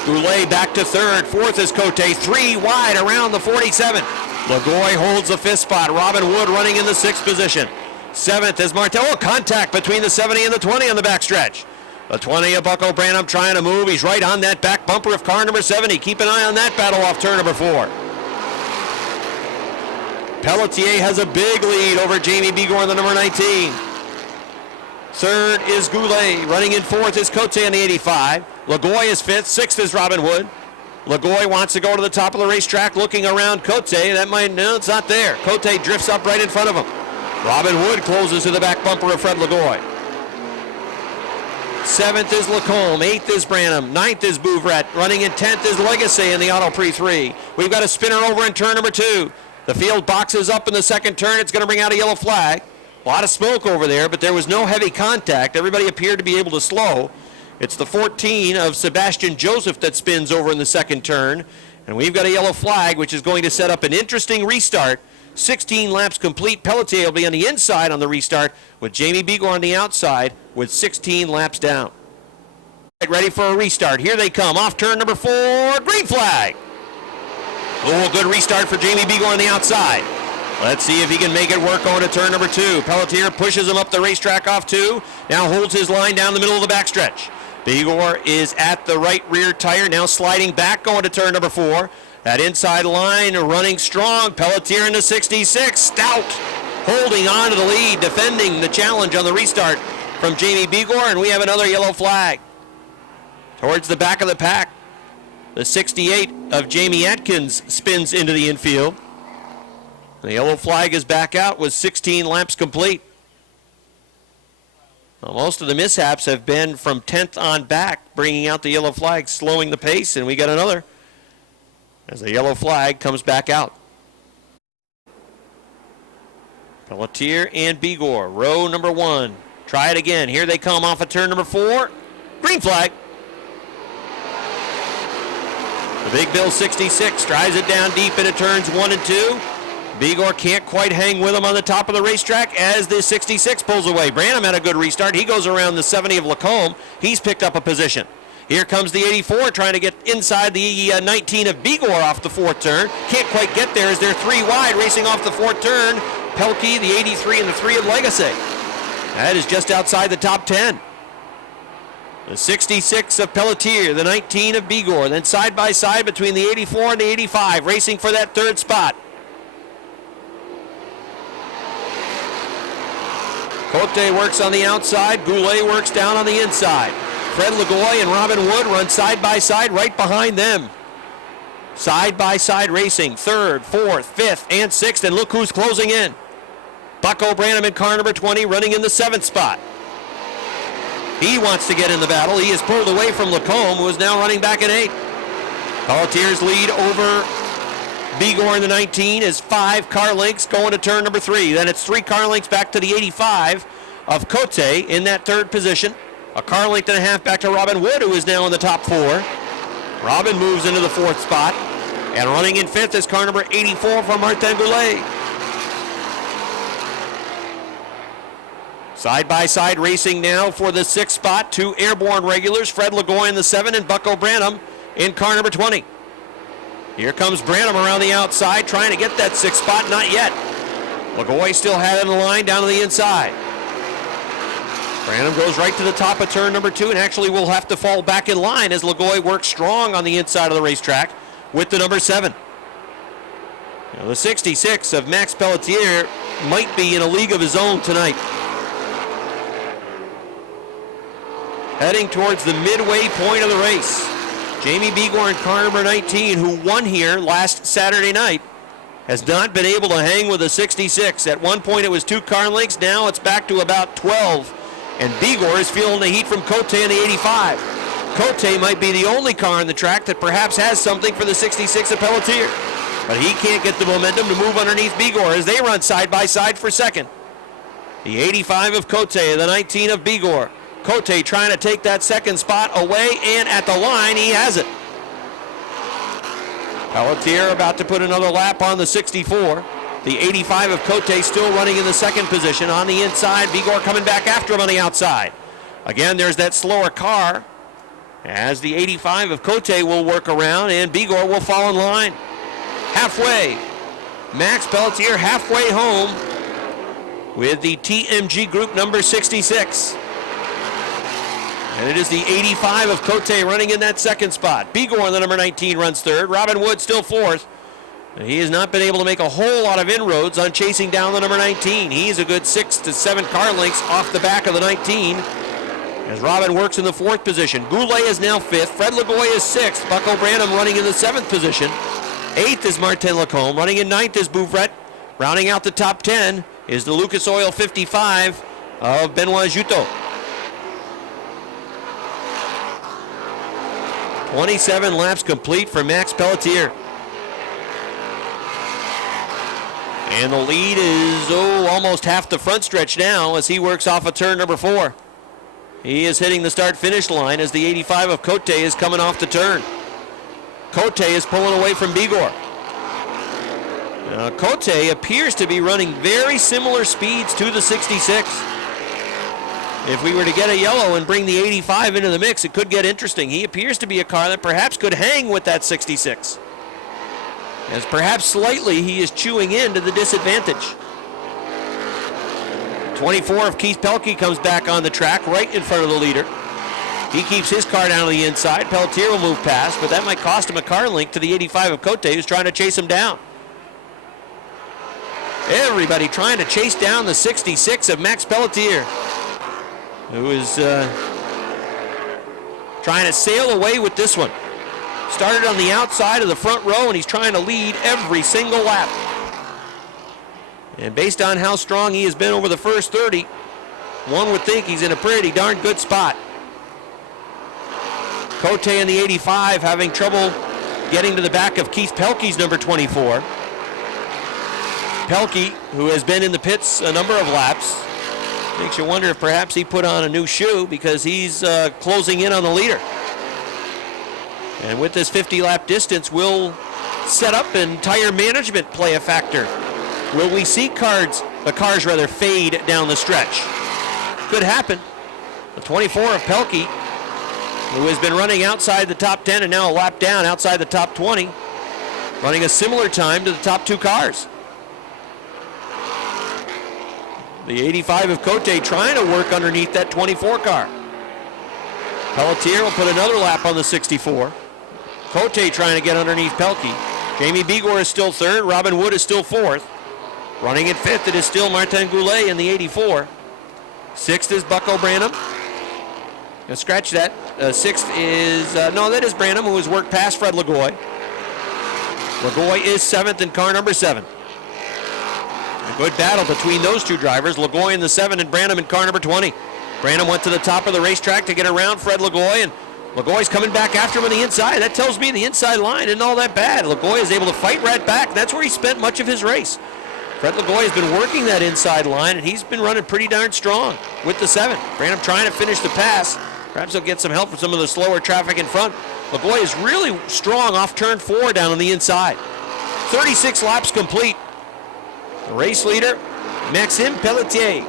Goulet back to 3rd. 4th is Cote. 3 wide around the 47. Lagoy holds the 5th spot. Robin Wood running in the 6th position. 7th is Martel. Oh, contact between the 70 and the 20 on the backstretch. The 20 of Bucko Branham trying to move. He's right on that back bumper of car number 70. Keep an eye on that battle off turn number 4. Pelletier has a big lead over Jamie Begor in the number 19. Third is Goulet. Running in fourth is Cote on the 85. Lagoy is fifth. Sixth is Robin Wood. Lagoy wants to go to the top of the racetrack looking around Cote. No, it's not there. Cote drifts up right in front of him. Robin Wood closes to the back bumper of Fred Lagoy. Seventh is Lacombe. Eighth is Branham. Ninth is Bouvret. Running in 10th is Legacy in the Auto Prix 3. We've got a spinner over in turn number 2. The field boxes up in the second turn. It's going to bring out a yellow flag. A lot of smoke over there, but there was no heavy contact. Everybody appeared to be able to slow. It's the 14 of Sebastian Joseph that spins over in the second turn. And we've got a yellow flag, which is going to set up an interesting restart. 16 laps complete. Pelletier will be on the inside on the restart with Jamie Begor on the outside with 16 laps down. Ready for a restart. Here they come. Off turn number 4. Green flag. Oh, good restart for Jamie Begor on the outside. Let's see if he can make it work going to turn number 2. Pelletier pushes him up the racetrack off 2. Now holds his line down the middle of the backstretch. Begor is at the right rear tire. Now sliding back going to turn number 4. That inside line running strong. Pelletier in the 66. Stout holding on to the lead, defending the challenge on the restart from Jamie Begor, and we have another yellow flag. Towards the back of the pack, the 68 of Jamie Atkins spins into the infield. The yellow flag is back out with 16 laps complete. Well, most of the mishaps have been from 10th on back, bringing out the yellow flag, slowing the pace, and we got another as the yellow flag comes back out. Pelletier and Begor, row number 1. Try it again. Here they come off of turn number 4. Green flag. The Big Bill 66 drives it down deep into turns 1 and 2. Begor can't quite hang with him on the top of the racetrack as the 66 pulls away. Branham had a good restart. He goes around the 70 of Lacombe. He's picked up a position. Here comes the 84 trying to get inside the 19 of Begor off the 4th turn. Can't quite get there as they're 3 wide racing off the 4th turn. Pelkey, the 83, and the 3 of Legacy. That is just outside the top 10. The 66 of Pelletier, the 19 of Begor, then side by side between the 84 and the 85, racing for that 3rd spot. Cote works on the outside, Goulet works down on the inside. Fred Lagoy and Robin Wood run side by side right behind them. Side by side racing, 3rd, 4th, 5th, and 6th, and look who's closing in. Bucko Branham in car number 20 running in the 7th spot. He wants to get in the battle. He is pulled away from Lacombe, who is now running back in 8th. Pelletier's lead over Begor in the 19 is 5 car lengths going to turn number 3. Then it's 3 car lengths back to the 85 of Cote in that 3rd position. A car length and a half back to Robin Wood, who is now in the top 4. Robin moves into the 4th spot. And running in 5th is car number 84 from Martin Goulet. Side-by-side racing now for the 6th spot. 2 Airborne regulars, Fred Lagoy in the 7 and Bucko Branham in car number 20. Here comes Branham around the outside trying to get that 6th spot. Not yet. Lagoy still had it in the line down to the inside. Branham goes right to the top of turn number 2 and actually will have to fall back in line as Lagoy works strong on the inside of the racetrack with the number 7. Now, the 66 of Max Pelletier might be in a league of his own tonight. Heading towards the midway point of the race. Jamie Begor in car number 19, who won here last Saturday night, has not been able to hang with a 66. At one point it was 2 car lengths, now it's back to about 12. And Begor is feeling the heat from Cote in the 85. Cote might be the only car on the track that perhaps has something for the 66 of Pelletier. But he can't get the momentum to move underneath Begor as they run side by side for 2nd. The 85 of Cote, the 19 of Begor. Cote trying to take that 2nd spot away, and at the line he has it. Pelletier about to put another lap on the 64. The 85 of Cote still running in the 2nd position on the inside. Begor coming back after him on the outside. Again, there's that slower car as the 85 of Cote will work around and Begor will fall in line. Halfway, Max Pelletier halfway home with the TMG Group number 66. And it is the 85 of Cote running in that second spot. Bigor, the number 19, runs third. Robin Wood still fourth. He has not been able to make a whole lot of inroads on chasing down the number 19. He's a good 6 to 7 car lengths off the back of the 19 as Robin works in the fourth position. Goulet is now fifth. Fred Lagoy is sixth. Bucko Branham running in the seventh position. Eighth is Martin Lacombe. Running in ninth is Bouvret. Rounding out the top 10 is the Lucas Oil 55 of Benoit Juteau. 27 laps complete for Max Pelletier. And the lead is almost half the front stretch now as he works off of turn number 4. He is hitting the start-finish line as the 85 of Cote is coming off the turn. Cote is pulling away from Bigor. Cote appears to be running very similar speeds to the 66. If we were to get a yellow and bring the 85 into the mix, it could get interesting. He appears to be a car that perhaps could hang with that 66. As perhaps slightly he is chewing into the disadvantage. 24 of Keith Pelkey comes back on the track right in front of the leader. He keeps his car down to the inside. Pelletier will move past, but that might cost him a car link to the 85 of Cote, who's trying to chase him down. Everybody trying to chase down the 66 of Max Pelletier, who is trying to sail away with this one. Started on the outside of the front row, and he's trying to lead every single lap. And based on how strong he has been over the first 30, one would think he's in a pretty darn good spot. Cote in the 85 having trouble getting to the back of Keith Pelkey's number 24. Pelkey, who has been in the pits a number of laps, makes you wonder if perhaps he put on a new shoe because he's closing in on the leader. And with this 50-lap distance, will set up and tire management play a factor? Will we see cars fade down the stretch? Could happen. The 24 of Pelkey, who has been running outside the top 10 and now a lap down outside the top 20, running a similar time to the top two cars. The 85 of Cote trying to work underneath that 24 car. Pelletier will put another lap on the 64. Cote trying to get underneath Pelkey. Jamie Bigor is still third. Robin Wood is still fourth. Running in fifth, it is still Martin Goulet in the 84. Sixth is Bucko Branham. Now scratch that. Sixth is, that is Branham, who has worked past Fred Lagoy. Lagoy is seventh in car number 7. A good battle between those two drivers, Lagoy in the 7 and Branham in car number 20. Branham went to the top of the racetrack to get around Fred Lagoy, and Lagoy's coming back after him on the inside. That tells me the inside line isn't all that bad. Lagoy is able to fight right back. That's where he spent much of his race. Fred Lagoy has been working that inside line, and he's been running pretty darn strong with the 7. Branham trying to finish the pass. Perhaps he'll get some help from some of the slower traffic in front. Lagoy is really strong off turn 4 down on the inside. 36 laps complete. The race leader, Maxime Pelletier.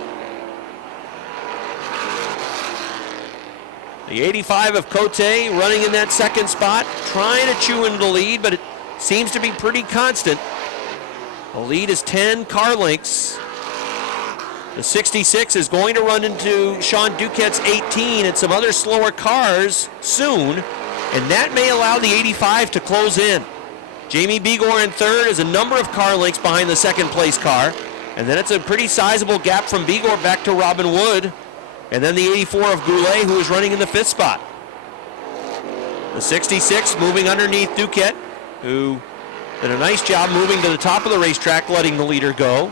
The 85 of Cote running in that second spot, trying to chew into the lead, but it seems to be pretty constant. The lead is 10 car lengths. The 66 is going to run into Sean Duquette's 18 and some other slower cars soon, and that may allow the 85 to close in. Jamie Bigor in third is a number of car lengths behind the second place car, and then it's a pretty sizable gap from Bigor back to Robin Wood, and then the 84 of Goulet, who is running in the 5th spot. The 66 moving underneath Duquette, who did a nice job moving to the top of the racetrack, letting the leader go.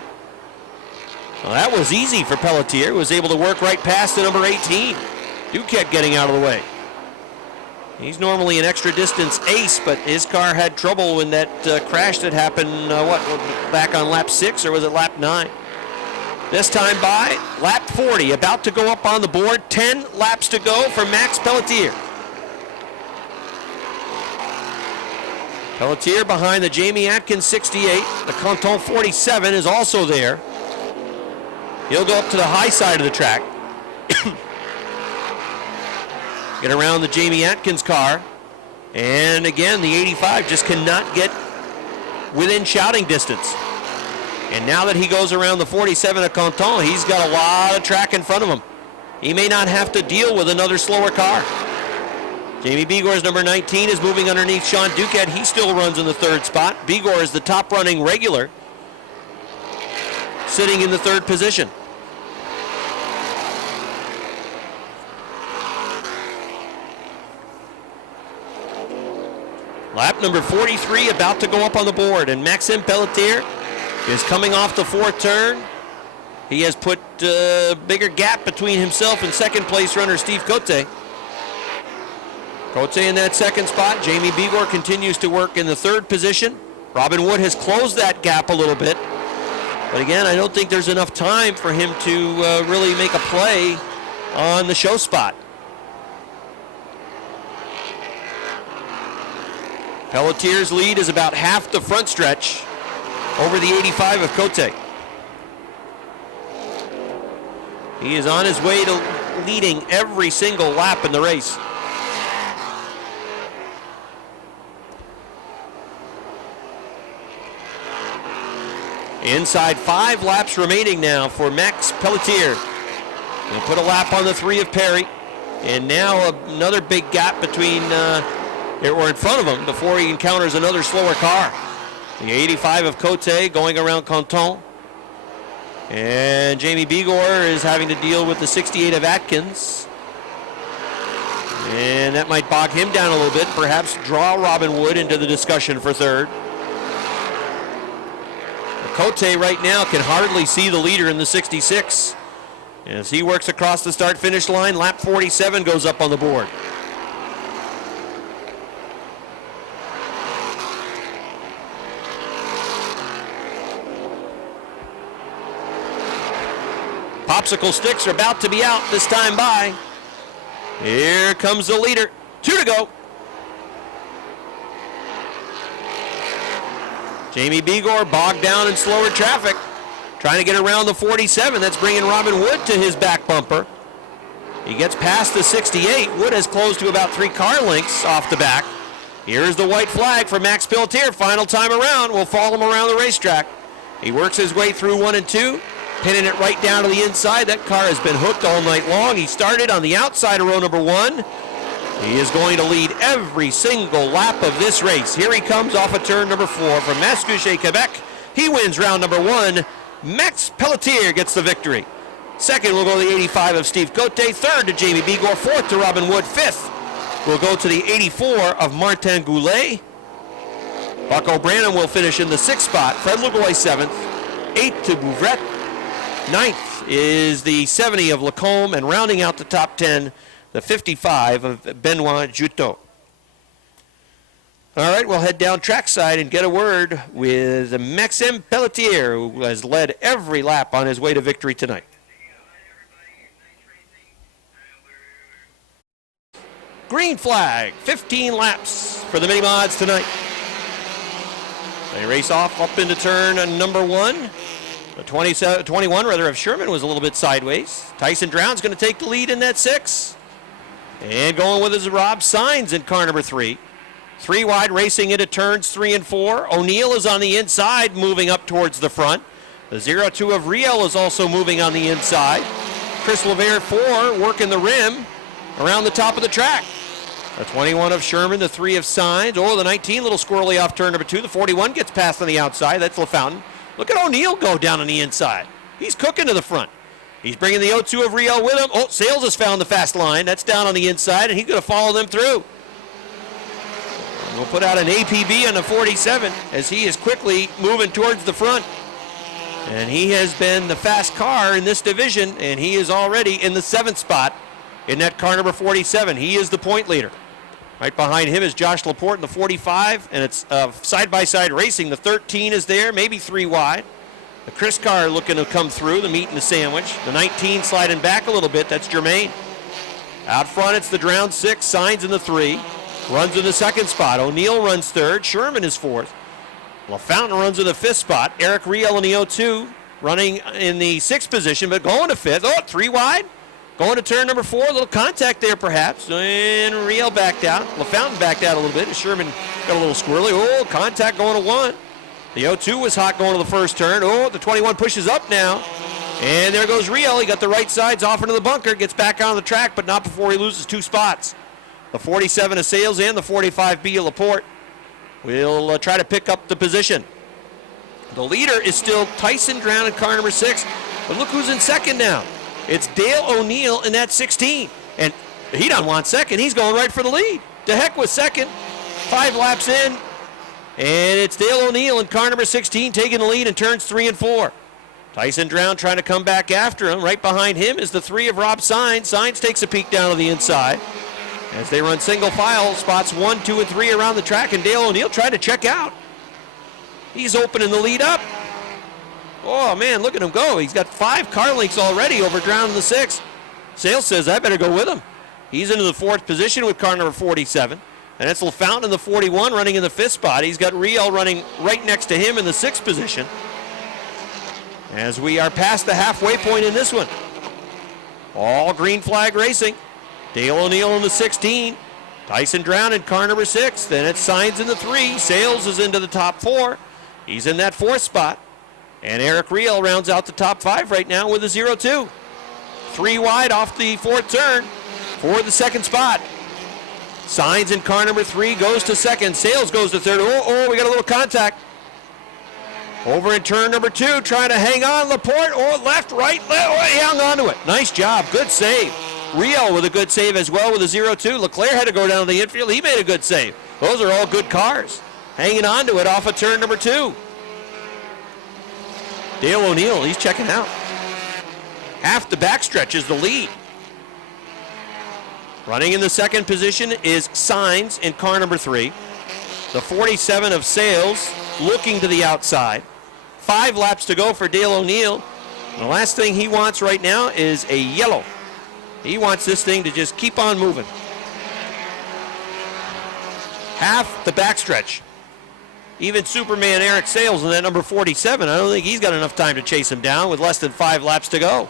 Well, that was easy for Pelletier, who was able to work right past the number 18. Duquette getting out of the way. He's normally an extra distance ace, but his car had trouble when that crash that happened, back on lap 6, or was it lap 9? This time by lap 40, about to go up on the board. 10 laps to go for Max Pelletier. Pelletier behind the Jamie Atkins 68. The Canton 47 is also there. He'll go up to the high side of the track. Get around the Jamie Atkins car. And again, the 85 just cannot get within shouting distance. And now that he goes around the 47 of Canton, he's got a lot of track in front of him. he may not have to deal with another slower car. Jamie Begor's number 19 is moving underneath Sean Duquette. He still runs in the third spot. Begor is the top running regular, sitting in the third position. Lap number 43 about to go up on the board, and Maxime Pelletier is coming off the fourth turn. He has put a bigger gap between himself and second place runner Steve Cote. Cote in that second spot. Jamie Begor continues to work in the third position. Robin Wood has closed that gap a little bit. But again, I don't think there's enough time for him to really make a play on the show spot. Pelletier's lead is about half the front stretch over the 85 of Cote. He is on his way to leading every single lap in the race. Inside 5 laps remaining now for Max Pelletier. He'll put a lap on the 3 of Perry. And now another big gap between, or in front of him before he encounters another slower car. The 85 of Cote going around Canton. And Jamie Begor is having to deal with the 68 of Atkins. And that might bog him down a little bit, perhaps draw Robin Wood into the discussion for third. Cote right now can hardly see the leader in the 66. As he works across the start-finish line, lap 47 goes up on the board. Popsicle sticks are about to be out this time by. Here comes the leader. 2 to go. Jamie Begor bogged down in slower traffic, trying to get around the 47. That's bringing Robin Wood to his back bumper. He gets past the 68. Wood has closed to about 3 car lengths off the back. Here's the white flag for Max Pelletier. Final time around. We'll follow him around the racetrack. He works his way through 1 and 2, pinning it right down to the inside. That car has been hooked all night long. He started on the outside of row number 1. He is going to lead every single lap of this race. Here he comes off of turn number 4 from Mascouche, Quebec. He wins round number 1. Max Pelletier gets the victory. Second will go to the 85 of Steve Cote. Third to Jamie Begor. Fourth to Robin Wood. Fifth will go to the 84 of Martin Goulet. Buck O'Brien will finish in the 6th spot. Fred Lugoy 7th. 8th to Bouvret. 9th is the 70 of Lacombe. And rounding out the top 10, the 55 of Benoit Juteau. All right, we'll head down trackside and get a word with Maxime Pelletier, who has led every lap on his way to victory tonight. Green flag, 15 laps for the mini mods tonight. They race off up into turn number 1. The 21 of Sherman was a little bit sideways. Tyson Drown's going to take the lead in that 6. And going with his Rob Sainz in car number 3. 3 wide racing into turns 3 and 4. O'Neill is on the inside, moving up towards the front. The 02 of Riel is also moving on the inside. Chris Levere 4 working the rim around the top of the track. The 21 of Sherman, the 3 of Sainz. Oh, the 19 a little squirrely off turn number 2. The 41 gets past on the outside. That's LaFountain. Look at O'Neill go down on the inside. He's cooking to the front. He's bringing the 02 of Riel with him. Oh, Sales has found the fast line. That's down on the inside, and he's going to follow them through. We'll put out an APB on the 47 as he is quickly moving towards the front. And he has been the fast car in this division, and he is already in the 7th spot in that car number 47. He is the point leader. Right behind him is Josh Laporte in the 45, and it's side-by-side racing. The 13 is there, maybe 3 wide. The Chris car looking to come through, the meat and the sandwich. The 19 sliding back a little bit, that's Germain. Out front, it's the Drown 6, Sainz in the 3. Runs in the 2nd spot. O'Neill runs 3rd, Sherman is 4th. LaFountain runs in the 5th spot. Eric Riel in the 02, running in the 6th position, but going to 5th. Oh, 3 wide. Going to turn number 4, a little contact there perhaps. And Riel backed out. LaFountain backed out a little bit. Sherman got a little squirrely. Oh, contact going to 1. The 02 was hot going to the first turn. Oh, the 21 pushes up now. And there goes Riel. He got the right sides off into the bunker, gets back on the track, but not before he loses 2 spots. The 47 of Sales and the 45B of Laporte will try to pick up the position. The leader is still Tyson Drown in car number 6, but look who's in second now. It's Dale O'Neill in that 16, and he doesn't want second. He's going right for the lead. To heck with second. 5 laps in, and it's Dale O'Neill in car number 16 taking the lead in turns 3 and 4. Tyson Drown trying to come back after him. Right behind him is the 3 of Rob Sines. Sines takes a peek down to the inside as they run single file, spots 1, 2, and 3 around the track, and Dale O'Neill trying to check out. He's opening the lead up. Oh, man, look at him go. He's got 5 car lengths already over Drown in the 6. Sales says, I better go with him. He's into the 4th position with car number 47. And it's LaFountain in the 41 running in the 5th spot. He's got Riel running right next to him in the 6th position. As we are past the halfway point in this one. All green flag racing. Dale O'Neill in the 16. Tyson Drown in car number 6. Then it's Sines in the 3. Sales is into the top 4. He's in that 4th spot. And Eric Riel rounds out the top 5 right now with a 0-2. 3 wide off the 4th turn for the 2nd spot. Sines in car number 3 goes to 2nd. Sales goes to 3rd. Oh, we got a little contact. Over in turn number 2, trying to hang on. Laporte, left, right, oh, he hung on to it. Nice job, good save. Riel with a good save as well with a 0-2. Leclerc had to go down to the infield. He made a good save. Those are all good cars. Hanging on to it off of turn number 2. Dale O'Neill, he's checking out. Half the backstretch is the lead. Running in the 2nd position is Sines in car number 3. The 47 of Sales looking to the outside. 5 laps to go for Dale O'Neill. The last thing he wants right now is a yellow. He wants this thing to just keep on moving. Half the backstretch. Even Superman Eric Sales in that number 47, I don't think he's got enough time to chase him down with less than 5 laps to go.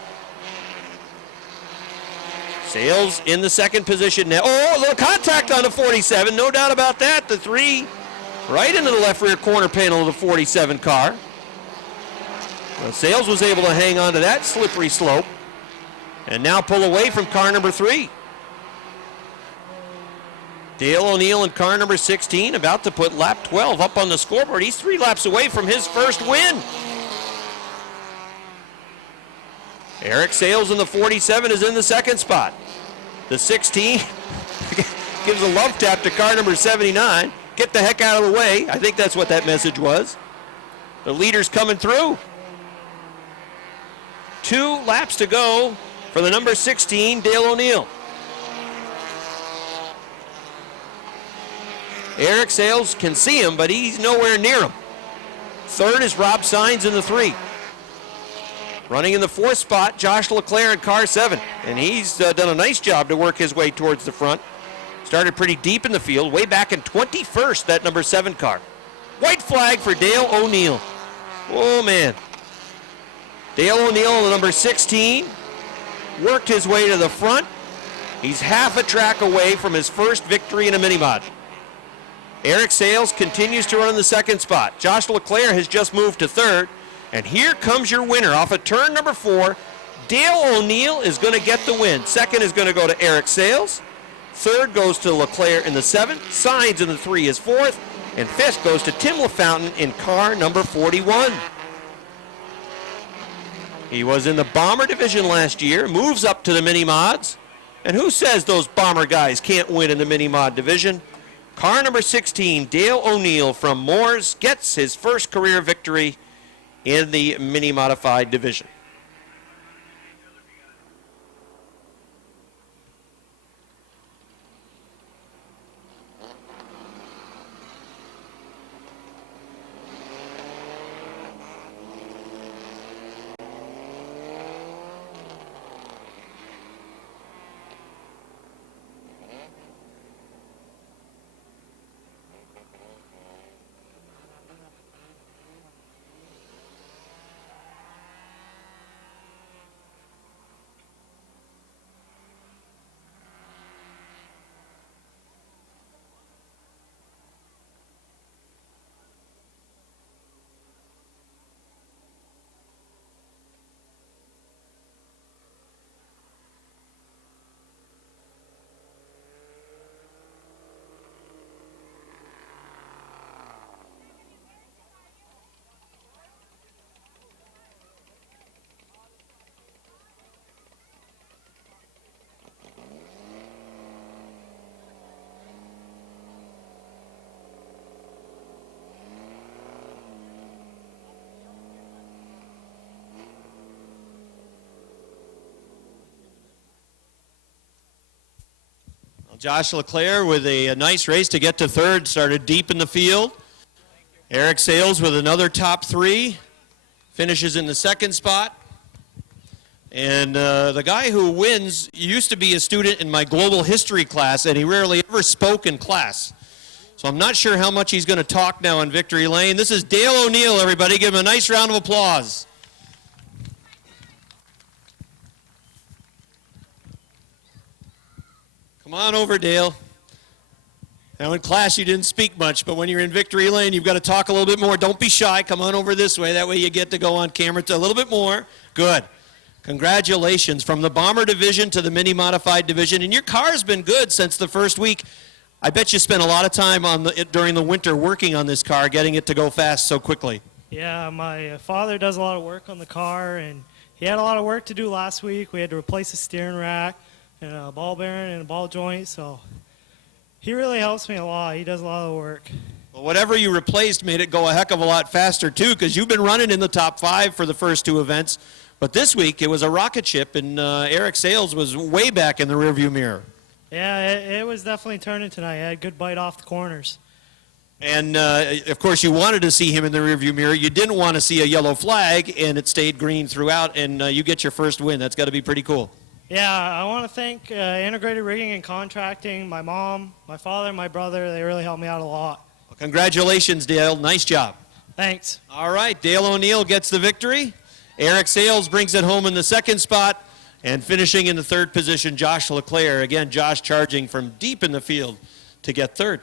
Sales in the 2nd position now. Oh, a little contact on the 47, no doubt about that. The 3 right into the left rear corner panel of the 47 car. Well, Sales was able to hang on to that slippery slope and now pull away from car number 3. Dale O'Neill in car number 16 about to put lap 12 up on the scoreboard. He's 3 laps away from his first win. Eric Sales in the 47 is in the 2nd spot. The 16 gives a love tap to car number 79. Get the heck out of the way. I think that's what that message was. The leader's coming through. 2 laps to go for the number 16, Dale O'Neill. Eric Sales can see him, but he's nowhere near him. 3rd is Rob Sines in the 3. Running in the 4th spot, Josh Leclerc in car 7. And he's done a nice job to work his way towards the front. Started pretty deep in the field, way back in 21st, that number 7 car. White flag for Dale O'Neill. Oh, man. Dale O'Neill, the number 16, worked his way to the front. He's half a track away from his first victory in a mini-mod. Eric Sales continues to run in the 2nd spot. Josh Leclerc has just moved to 3rd. And here comes your winner off of turn number 4. Dale O'Neill is going to get the win. 2nd is going to go to Eric Sales. 3rd goes to Leclerc in the 7th. Sines in the 3 is 4th. And 5th goes to Tim LaFountain in car number 41. He was in the Bomber division last year, moves up to the mini-mods. And who says those Bomber guys can't win in the mini-mod division? Car number 16, Dale O'Neill from Moores, gets his first career victory in the mini-modified division. Josh Leclerc with a nice race to get to third, started deep in the field. Eric Sales with another top three, finishes in the second spot. And the guy who wins used to be a student in my global history class, and he rarely ever spoke in class. So I'm not sure how much he's going to talk now in Victory Lane. This is Dale O'Neill, everybody. Give him a nice round of applause. Come on over, Dale. Now in class you didn't speak much, but when you're in Victory Lane, you've got to talk a little bit more. Don't be shy. Come on over this way. That way you get to go on camera a little bit more. Good. Congratulations from the Bomber Division to the Mini Modified Division. And your car's been good since the first week. I bet you spent a lot of time during the winter working on this car, getting it to go fast so quickly. Yeah, my father does a lot of work on the car, and he had a lot of work to do last week. We had to replace the steering rack and a ball bearing and a ball joint, so he really helps me a lot. He does a lot of work. Well, whatever you replaced made it go a heck of a lot faster, too, because you've been running in the top 5 for the first 2 events. But this week, it was a rocket ship, and Eric Sales was way back in the rearview mirror. Yeah, it was definitely turning tonight. I had a good bite off the corners. And, of course, you wanted to see him in the rearview mirror. You didn't want to see a yellow flag, and it stayed green throughout, and you get your first win. That's got to be pretty cool. Yeah, I want to thank Integrated Rigging and Contracting, my mom, my father, my brother. They really helped me out a lot. Well, congratulations, Dale. Nice job. Thanks. All right, Dale O'Neill gets the victory. Eric Sales brings it home in the second spot. And finishing in the third position, Josh Leclerc. Again, Josh charging from deep in the field to get third.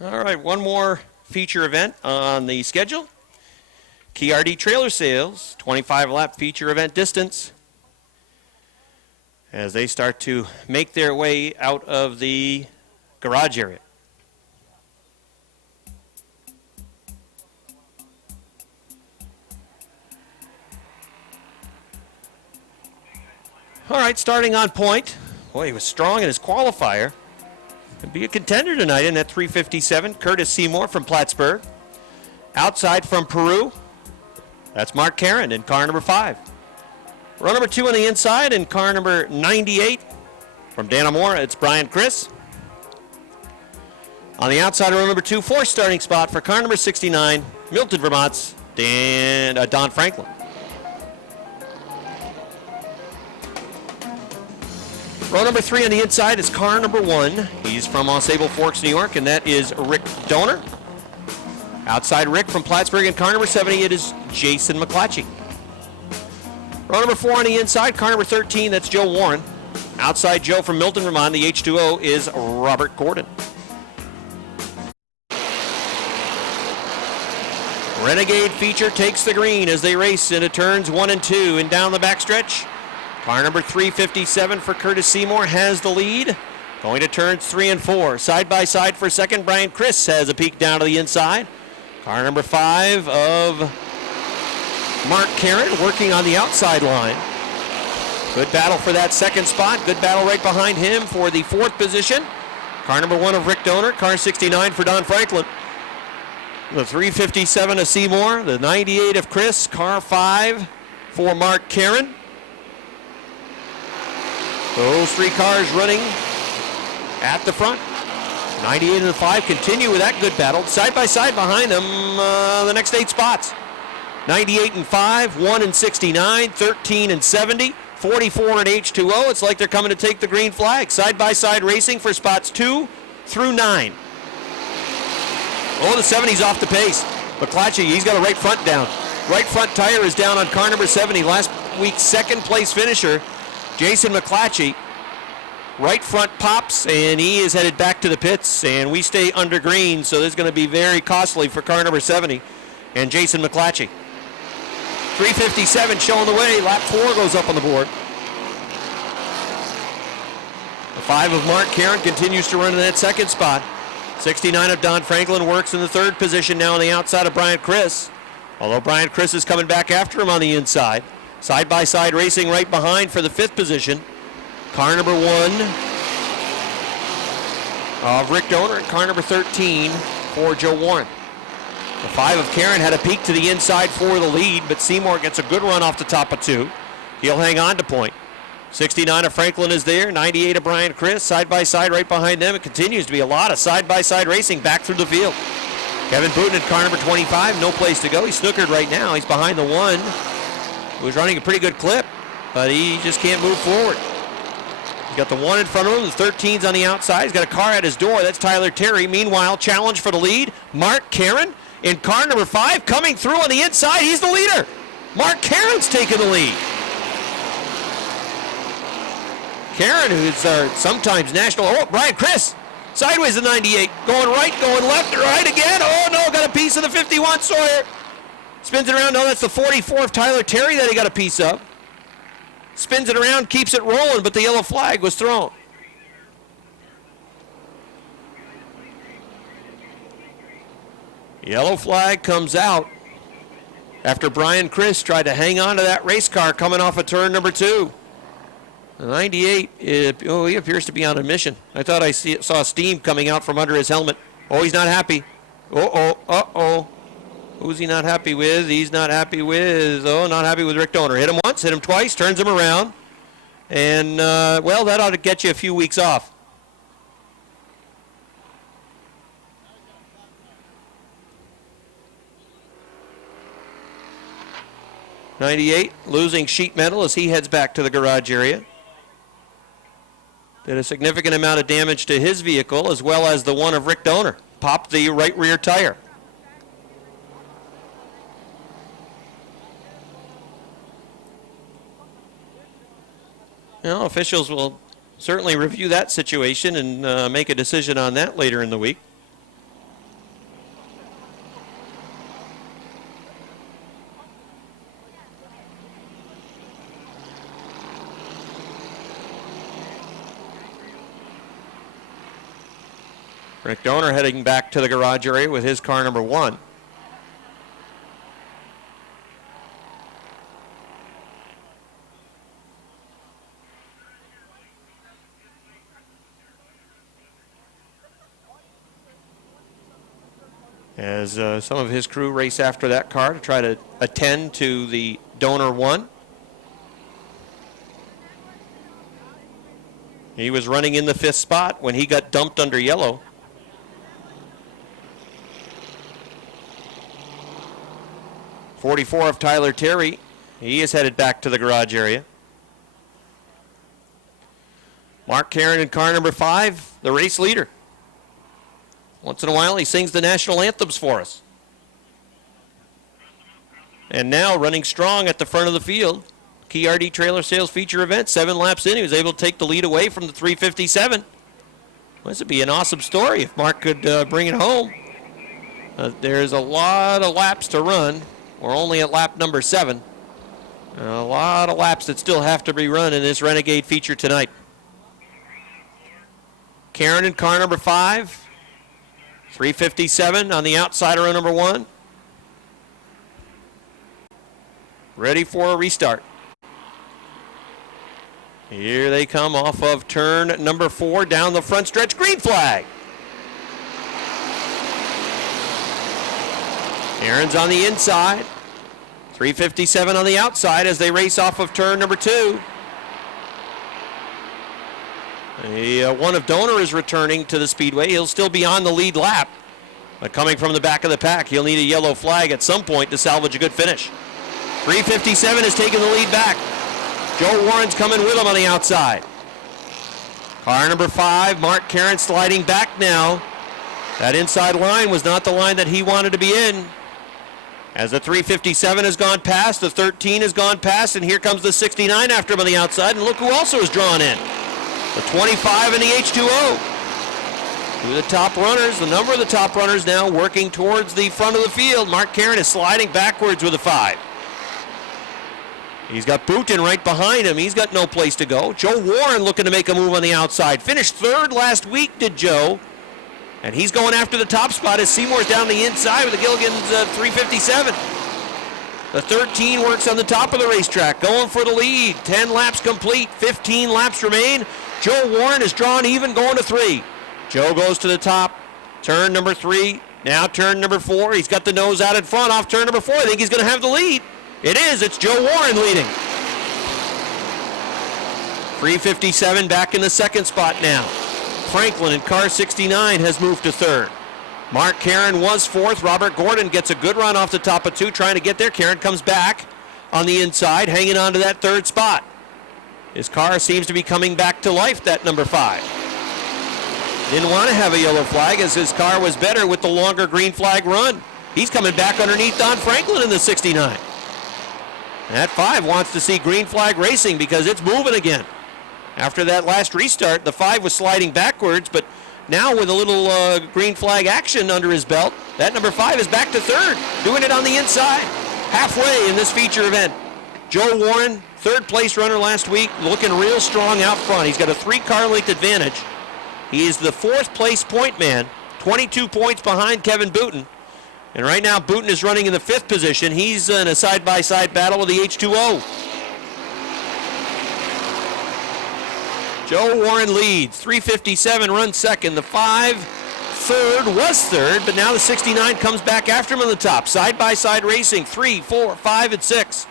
All right, one more feature event on the schedule. Key RD Trailer Sales, 25-lap feature event distance. As they start to make their way out of the garage area. All right, starting on point. Boy, he was strong in his qualifier. Could be a contender tonight in that 357. Curtis Seymour from Plattsburgh. Outside from Peru, that's Mark Karen in car number 5. Row number 2 on the inside in car number 98 from Dannemora, it's Brian Chris. On the outside of row number 2, 4th starting spot for car number 69, Milton, Vermont's Don Franklin. Row number 3 on the inside is car number 1. He's from Sable Forks, New York, and that is Rick Donor. Outside Rick from Plattsburgh, and car number 70, it is Jason McClatchy. Row number 4 on the inside, car number 13, that's Joe Warren. Outside Joe from Milton, Vermont, the H2O is Robert Gordon. Renegade Feature takes the green as they race into turns 1 and 2 and down the backstretch. Car number 357 for Curtis Seymour has the lead. Going to turns 3 and 4. Side by side for second, Brian Chris has a peek down to the inside. Car number 5 of Mark Karen working on the outside line. Good battle for that second spot. Good battle right behind him for the 4th position. Car number 1 of Rick Donor. Car 69 for Don Franklin. The 357 of Seymour. The 98 of Chris. Car 5 for Mark Karen. Those 3 cars running at the front. 98 and the 5 continue with that good battle. Side by side behind them, the next 8 spots. 98 and 5, 1 and 69, 13 and 70, 44 and H2O. It's like they're coming to take the green flag. Side by side racing for spots 2 through 9. Oh, the 70's off the pace. McClatchy, he's got a right front down. Right front tire is down on car number 70. Last week's second place finisher, Jason McClatchy. Right front pops, and he is headed back to the pits, and we stay under green, so this is going to be very costly for car number 70 and Jason McClatchy. 357 showing the way. Lap 4 goes up on the board. The 5 of Mark Karen continues to run in that second spot. 69 of Don Franklin works in the 3rd position now on the outside of Brian Chris, although Brian Chris is coming back after him on the inside. Side by side racing right behind for the 5th position. Car number 1 of Rick Donor and car number 13 for Joe Warren. The 5 of Karen had a peek to the inside for the lead, but Seymour gets a good run off the top of 2. He'll hang on to point. 69 of Franklin is there, 98 of Brian Chris, side by side right behind them. It continues to be a lot of side by side racing back through the field. Kevin Booten at car number 25, no place to go. He's snookered right now. He's behind the 1, who's running a pretty good clip, but he just can't move forward. He's got the 1 in front of him, the 13's on the outside. He's got a car at his door. That's Tyler Terry. Meanwhile, challenge for the lead. Mark Karen in car number 5 coming through on the inside. He's the leader. Mark Karen's taking the lead. Karen, who's our sometimes national. Oh, Brian Chris, sideways at 98. Going right, going left, right again. Oh, no, got a piece of the 51 Sawyer. Spins it around. No, that's the 44 of Tyler Terry that he got a piece of. Spins it around, keeps it rolling, but the yellow flag was thrown. Yellow flag comes out after Brian Chris tried to hang on to that race car coming off of turn number 2. The 98, he appears to be on a mission. I thought I saw steam coming out from under his helmet. Oh, he's not happy. Uh-oh. Who's he not happy with? He's not happy with, not happy with Rick Donor. Hit him once, hit him twice, turns him around. And, that ought to get you a few weeks off. '98 losing sheet metal as he heads back to the garage area. Did a significant amount of damage to his vehicle as well as the 1 of Rick Donor. Popped the right rear tire. Well, officials will certainly review that situation and make a decision on that later in the week. Rick Donor heading back to the garage area with his car number 1. As some of his crew race after that car to try to attend to the Donor 1. He was running in the 5th spot when he got dumped under yellow. .44 of Tyler Terry. He is headed back to the garage area. Mark Karen in car number 5, the race leader. Once in a while, he sings the national anthems for us. And now running strong at the front of the field. Key RD Trailer Sales Feature event, 7 laps in. He was able to take the lead away from the 357. This would be an awesome story if Mark could bring it home. There's a lot of laps to run. We're only at lap number 7. A lot of laps that still have to be run in this Renegade feature tonight. Karen in car number 5. 357 on the outside of row number 1. Ready for a restart. Here they come off of turn number 4 down the front stretch. Green flag. Aaron's on the inside. 357 on the outside as they race off of turn number 2. One of Donor is returning to the speedway. He'll still be on the lead lap. But coming from the back of the pack, he'll need a yellow flag at some point to salvage a good finish. 357 has taken the lead back. Joe Warren's coming with him on the outside. Car number 5, Mark Karen sliding back now. That inside line was not the line that he wanted to be in. As the 357 has gone past, the 13 has gone past, and here comes the 69 after him on the outside, and look who also is drawn in. The 25 and the H2O. Two of the top runners, the number of the top runners now working towards the front of the field. Mark Karen is sliding backwards with a 5. He's got Booten right behind him. He's got no place to go. Joe Warren looking to make a move on the outside. Finished 3rd last week, did Joe. And he's going after the top spot as Seymour's down the inside with the Gilligan's 357. The 13 works on the top of the racetrack, going for the lead. 10 laps complete, 15 laps remain. Joe Warren is drawn even, going to 3. Joe goes to the top, turn number 3, now turn number 4. He's got the nose out in front off turn number 4. I think he's going to have the lead. It is, it's Joe Warren leading. 357 back in the 2nd spot now. Franklin in car 69 has moved to 3rd. Mark Karen was 4th. Robert Gordon gets a good run off the top of 2, trying to get there. Karen comes back on the inside, hanging on to that 3rd spot. His car seems to be coming back to life, that number 5. Didn't want to have a yellow flag as his car was better with the longer green flag run. He's coming back underneath Don Franklin in the 69. That 5 wants to see green flag racing because it's moving again. After that last restart, the 5 was sliding backwards, but now with a little green flag action under his belt, that number 5 is back to 3rd, doing it on the inside, halfway in this feature event. Joe Warren, 3rd place runner last week, looking real strong out front. He's got a 3-car length advantage. He is the 4th place point man, 22 points behind Kevin Booten. And right now, Booten is running in the 5th position. He's in a side-by-side battle with the H2O. Joe Warren leads. 357 runs 2nd. The 5, 3rd, was 3rd, but now the 69 comes back after him on the top. Side-by-side racing, 3, 4, 5, and 6.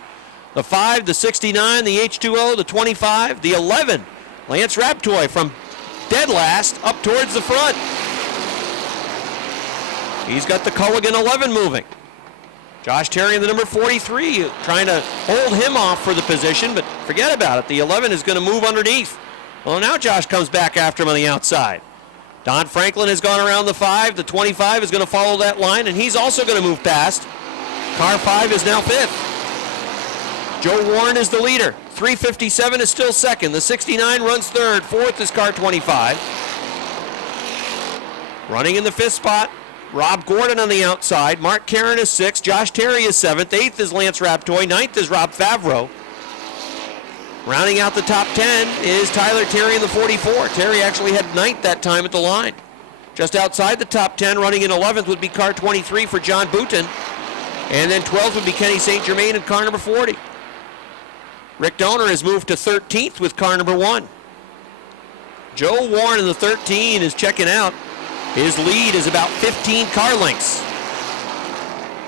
The 5, the 69, the H2O, the 25, the 11. Lance Raptoy from dead last up towards the front. He's got the Culligan 11 moving. Josh Terry in the number 43 trying to hold him off for the position, but forget about it. The 11 is going to move underneath. Well, now Josh comes back after him on the outside. Don Franklin has gone around the 5. The 25 is going to follow that line, and he's also going to move past. Car 5 is now 5th. Joe Warren is the leader. 357 is still 2nd. The 69 runs 3rd. 4th is car 25. Running in the 5th spot, Rob Gordon on the outside. Mark Karen is 6th. Josh Terry is 7th. 8th is Lance Raptoy. 9th is Rob Favreau. Rounding out the top 10 is Tyler Terry in the 44. Terry actually had 9th that time at the line. Just outside the top 10, running in 11th, would be car 23 for John Booten. And then 12th would be Kenny St. Germain in car number 40. Rick Donor has moved to 13th with car number 1. Joe Warren in the 13 is checking out. His lead is about 15 car lengths.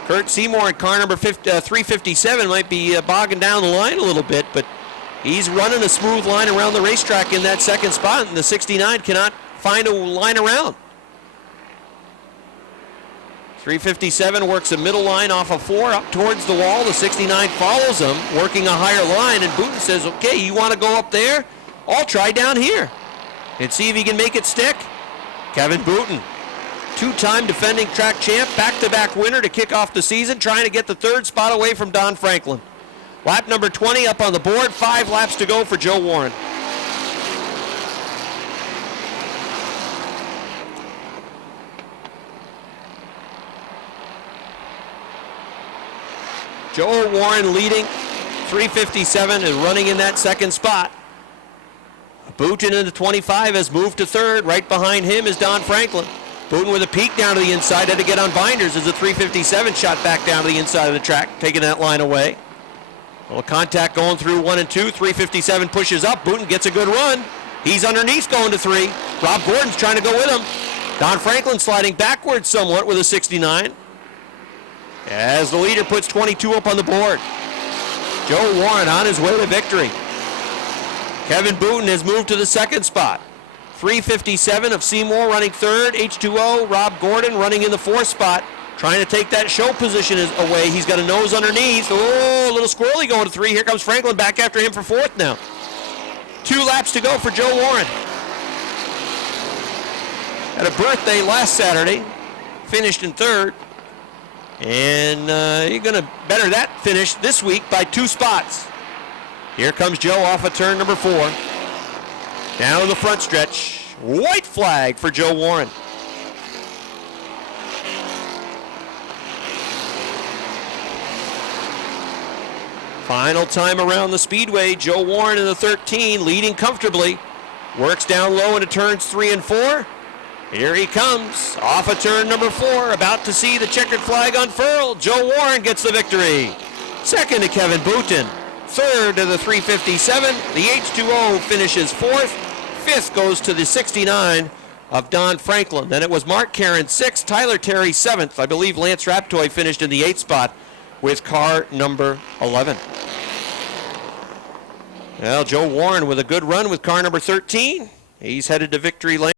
Kurt Seymour in car number 357 might be bogging down the line a little bit, but he's running a smooth line around the racetrack in that 2nd spot, and the 69 cannot find a line around. 357 works a middle line off of 4 up towards the wall. The 69 follows him, working a higher line, and Booten says, okay, you want to go up there? I'll try down here. and see if he can make it stick. Kevin Booten, two-time defending track champ, back-to-back winner to kick off the season, trying to get the third spot away from Don Franklin. Lap number 20 up on the board, 5 laps to go for Joe Warren. Joe Warren leading, 3:57, and running in that second spot. Booten in the 25 has moved to third. Right behind him is Don Franklin. Booten with a peek down to the inside, had to get on binders as the 3:57 shot back down to the inside of the track, taking that line away. A little contact going through 1 and 2. 3:57 pushes up. Booten gets a good run. He's underneath going to 3. Rob Gordon's trying to go with him. Don Franklin sliding backwards somewhat with a 69. As the leader puts 22 up on the board. Joe Warren on his way to victory. Kevin Booten has moved to the second spot. 3:57 of Seymour running third. H2O, Rob Gordon running in the fourth spot. Trying to take that show position away. He's got a nose underneath. Oh, a little squirrely going to 3. Here comes Franklin back after him for fourth now. 2 laps to go for Joe Warren. Had a birthday last Saturday. Finished in third. And you're going to better that finish this week by 2 spots. Here comes Joe off of turn number 4. Down to the front stretch. White flag for Joe Warren. Final time around the speedway. Joe Warren in the 13, leading comfortably. Works down low into turns 3 and 4. Here he comes, off of turn number 4, about to see the checkered flag unfurled. Joe Warren gets the victory. Second to Kevin Booten. Third to the 3:57. The H2O finishes 4th. 5th goes to the 69 of Don Franklin. Then it was Mark Karen 6th, Tyler Terry 7th. I believe Lance Raptoy finished in the 8th spot with car number 11. Well, Joe Warren with a good run with car number 13. He's headed to victory lane.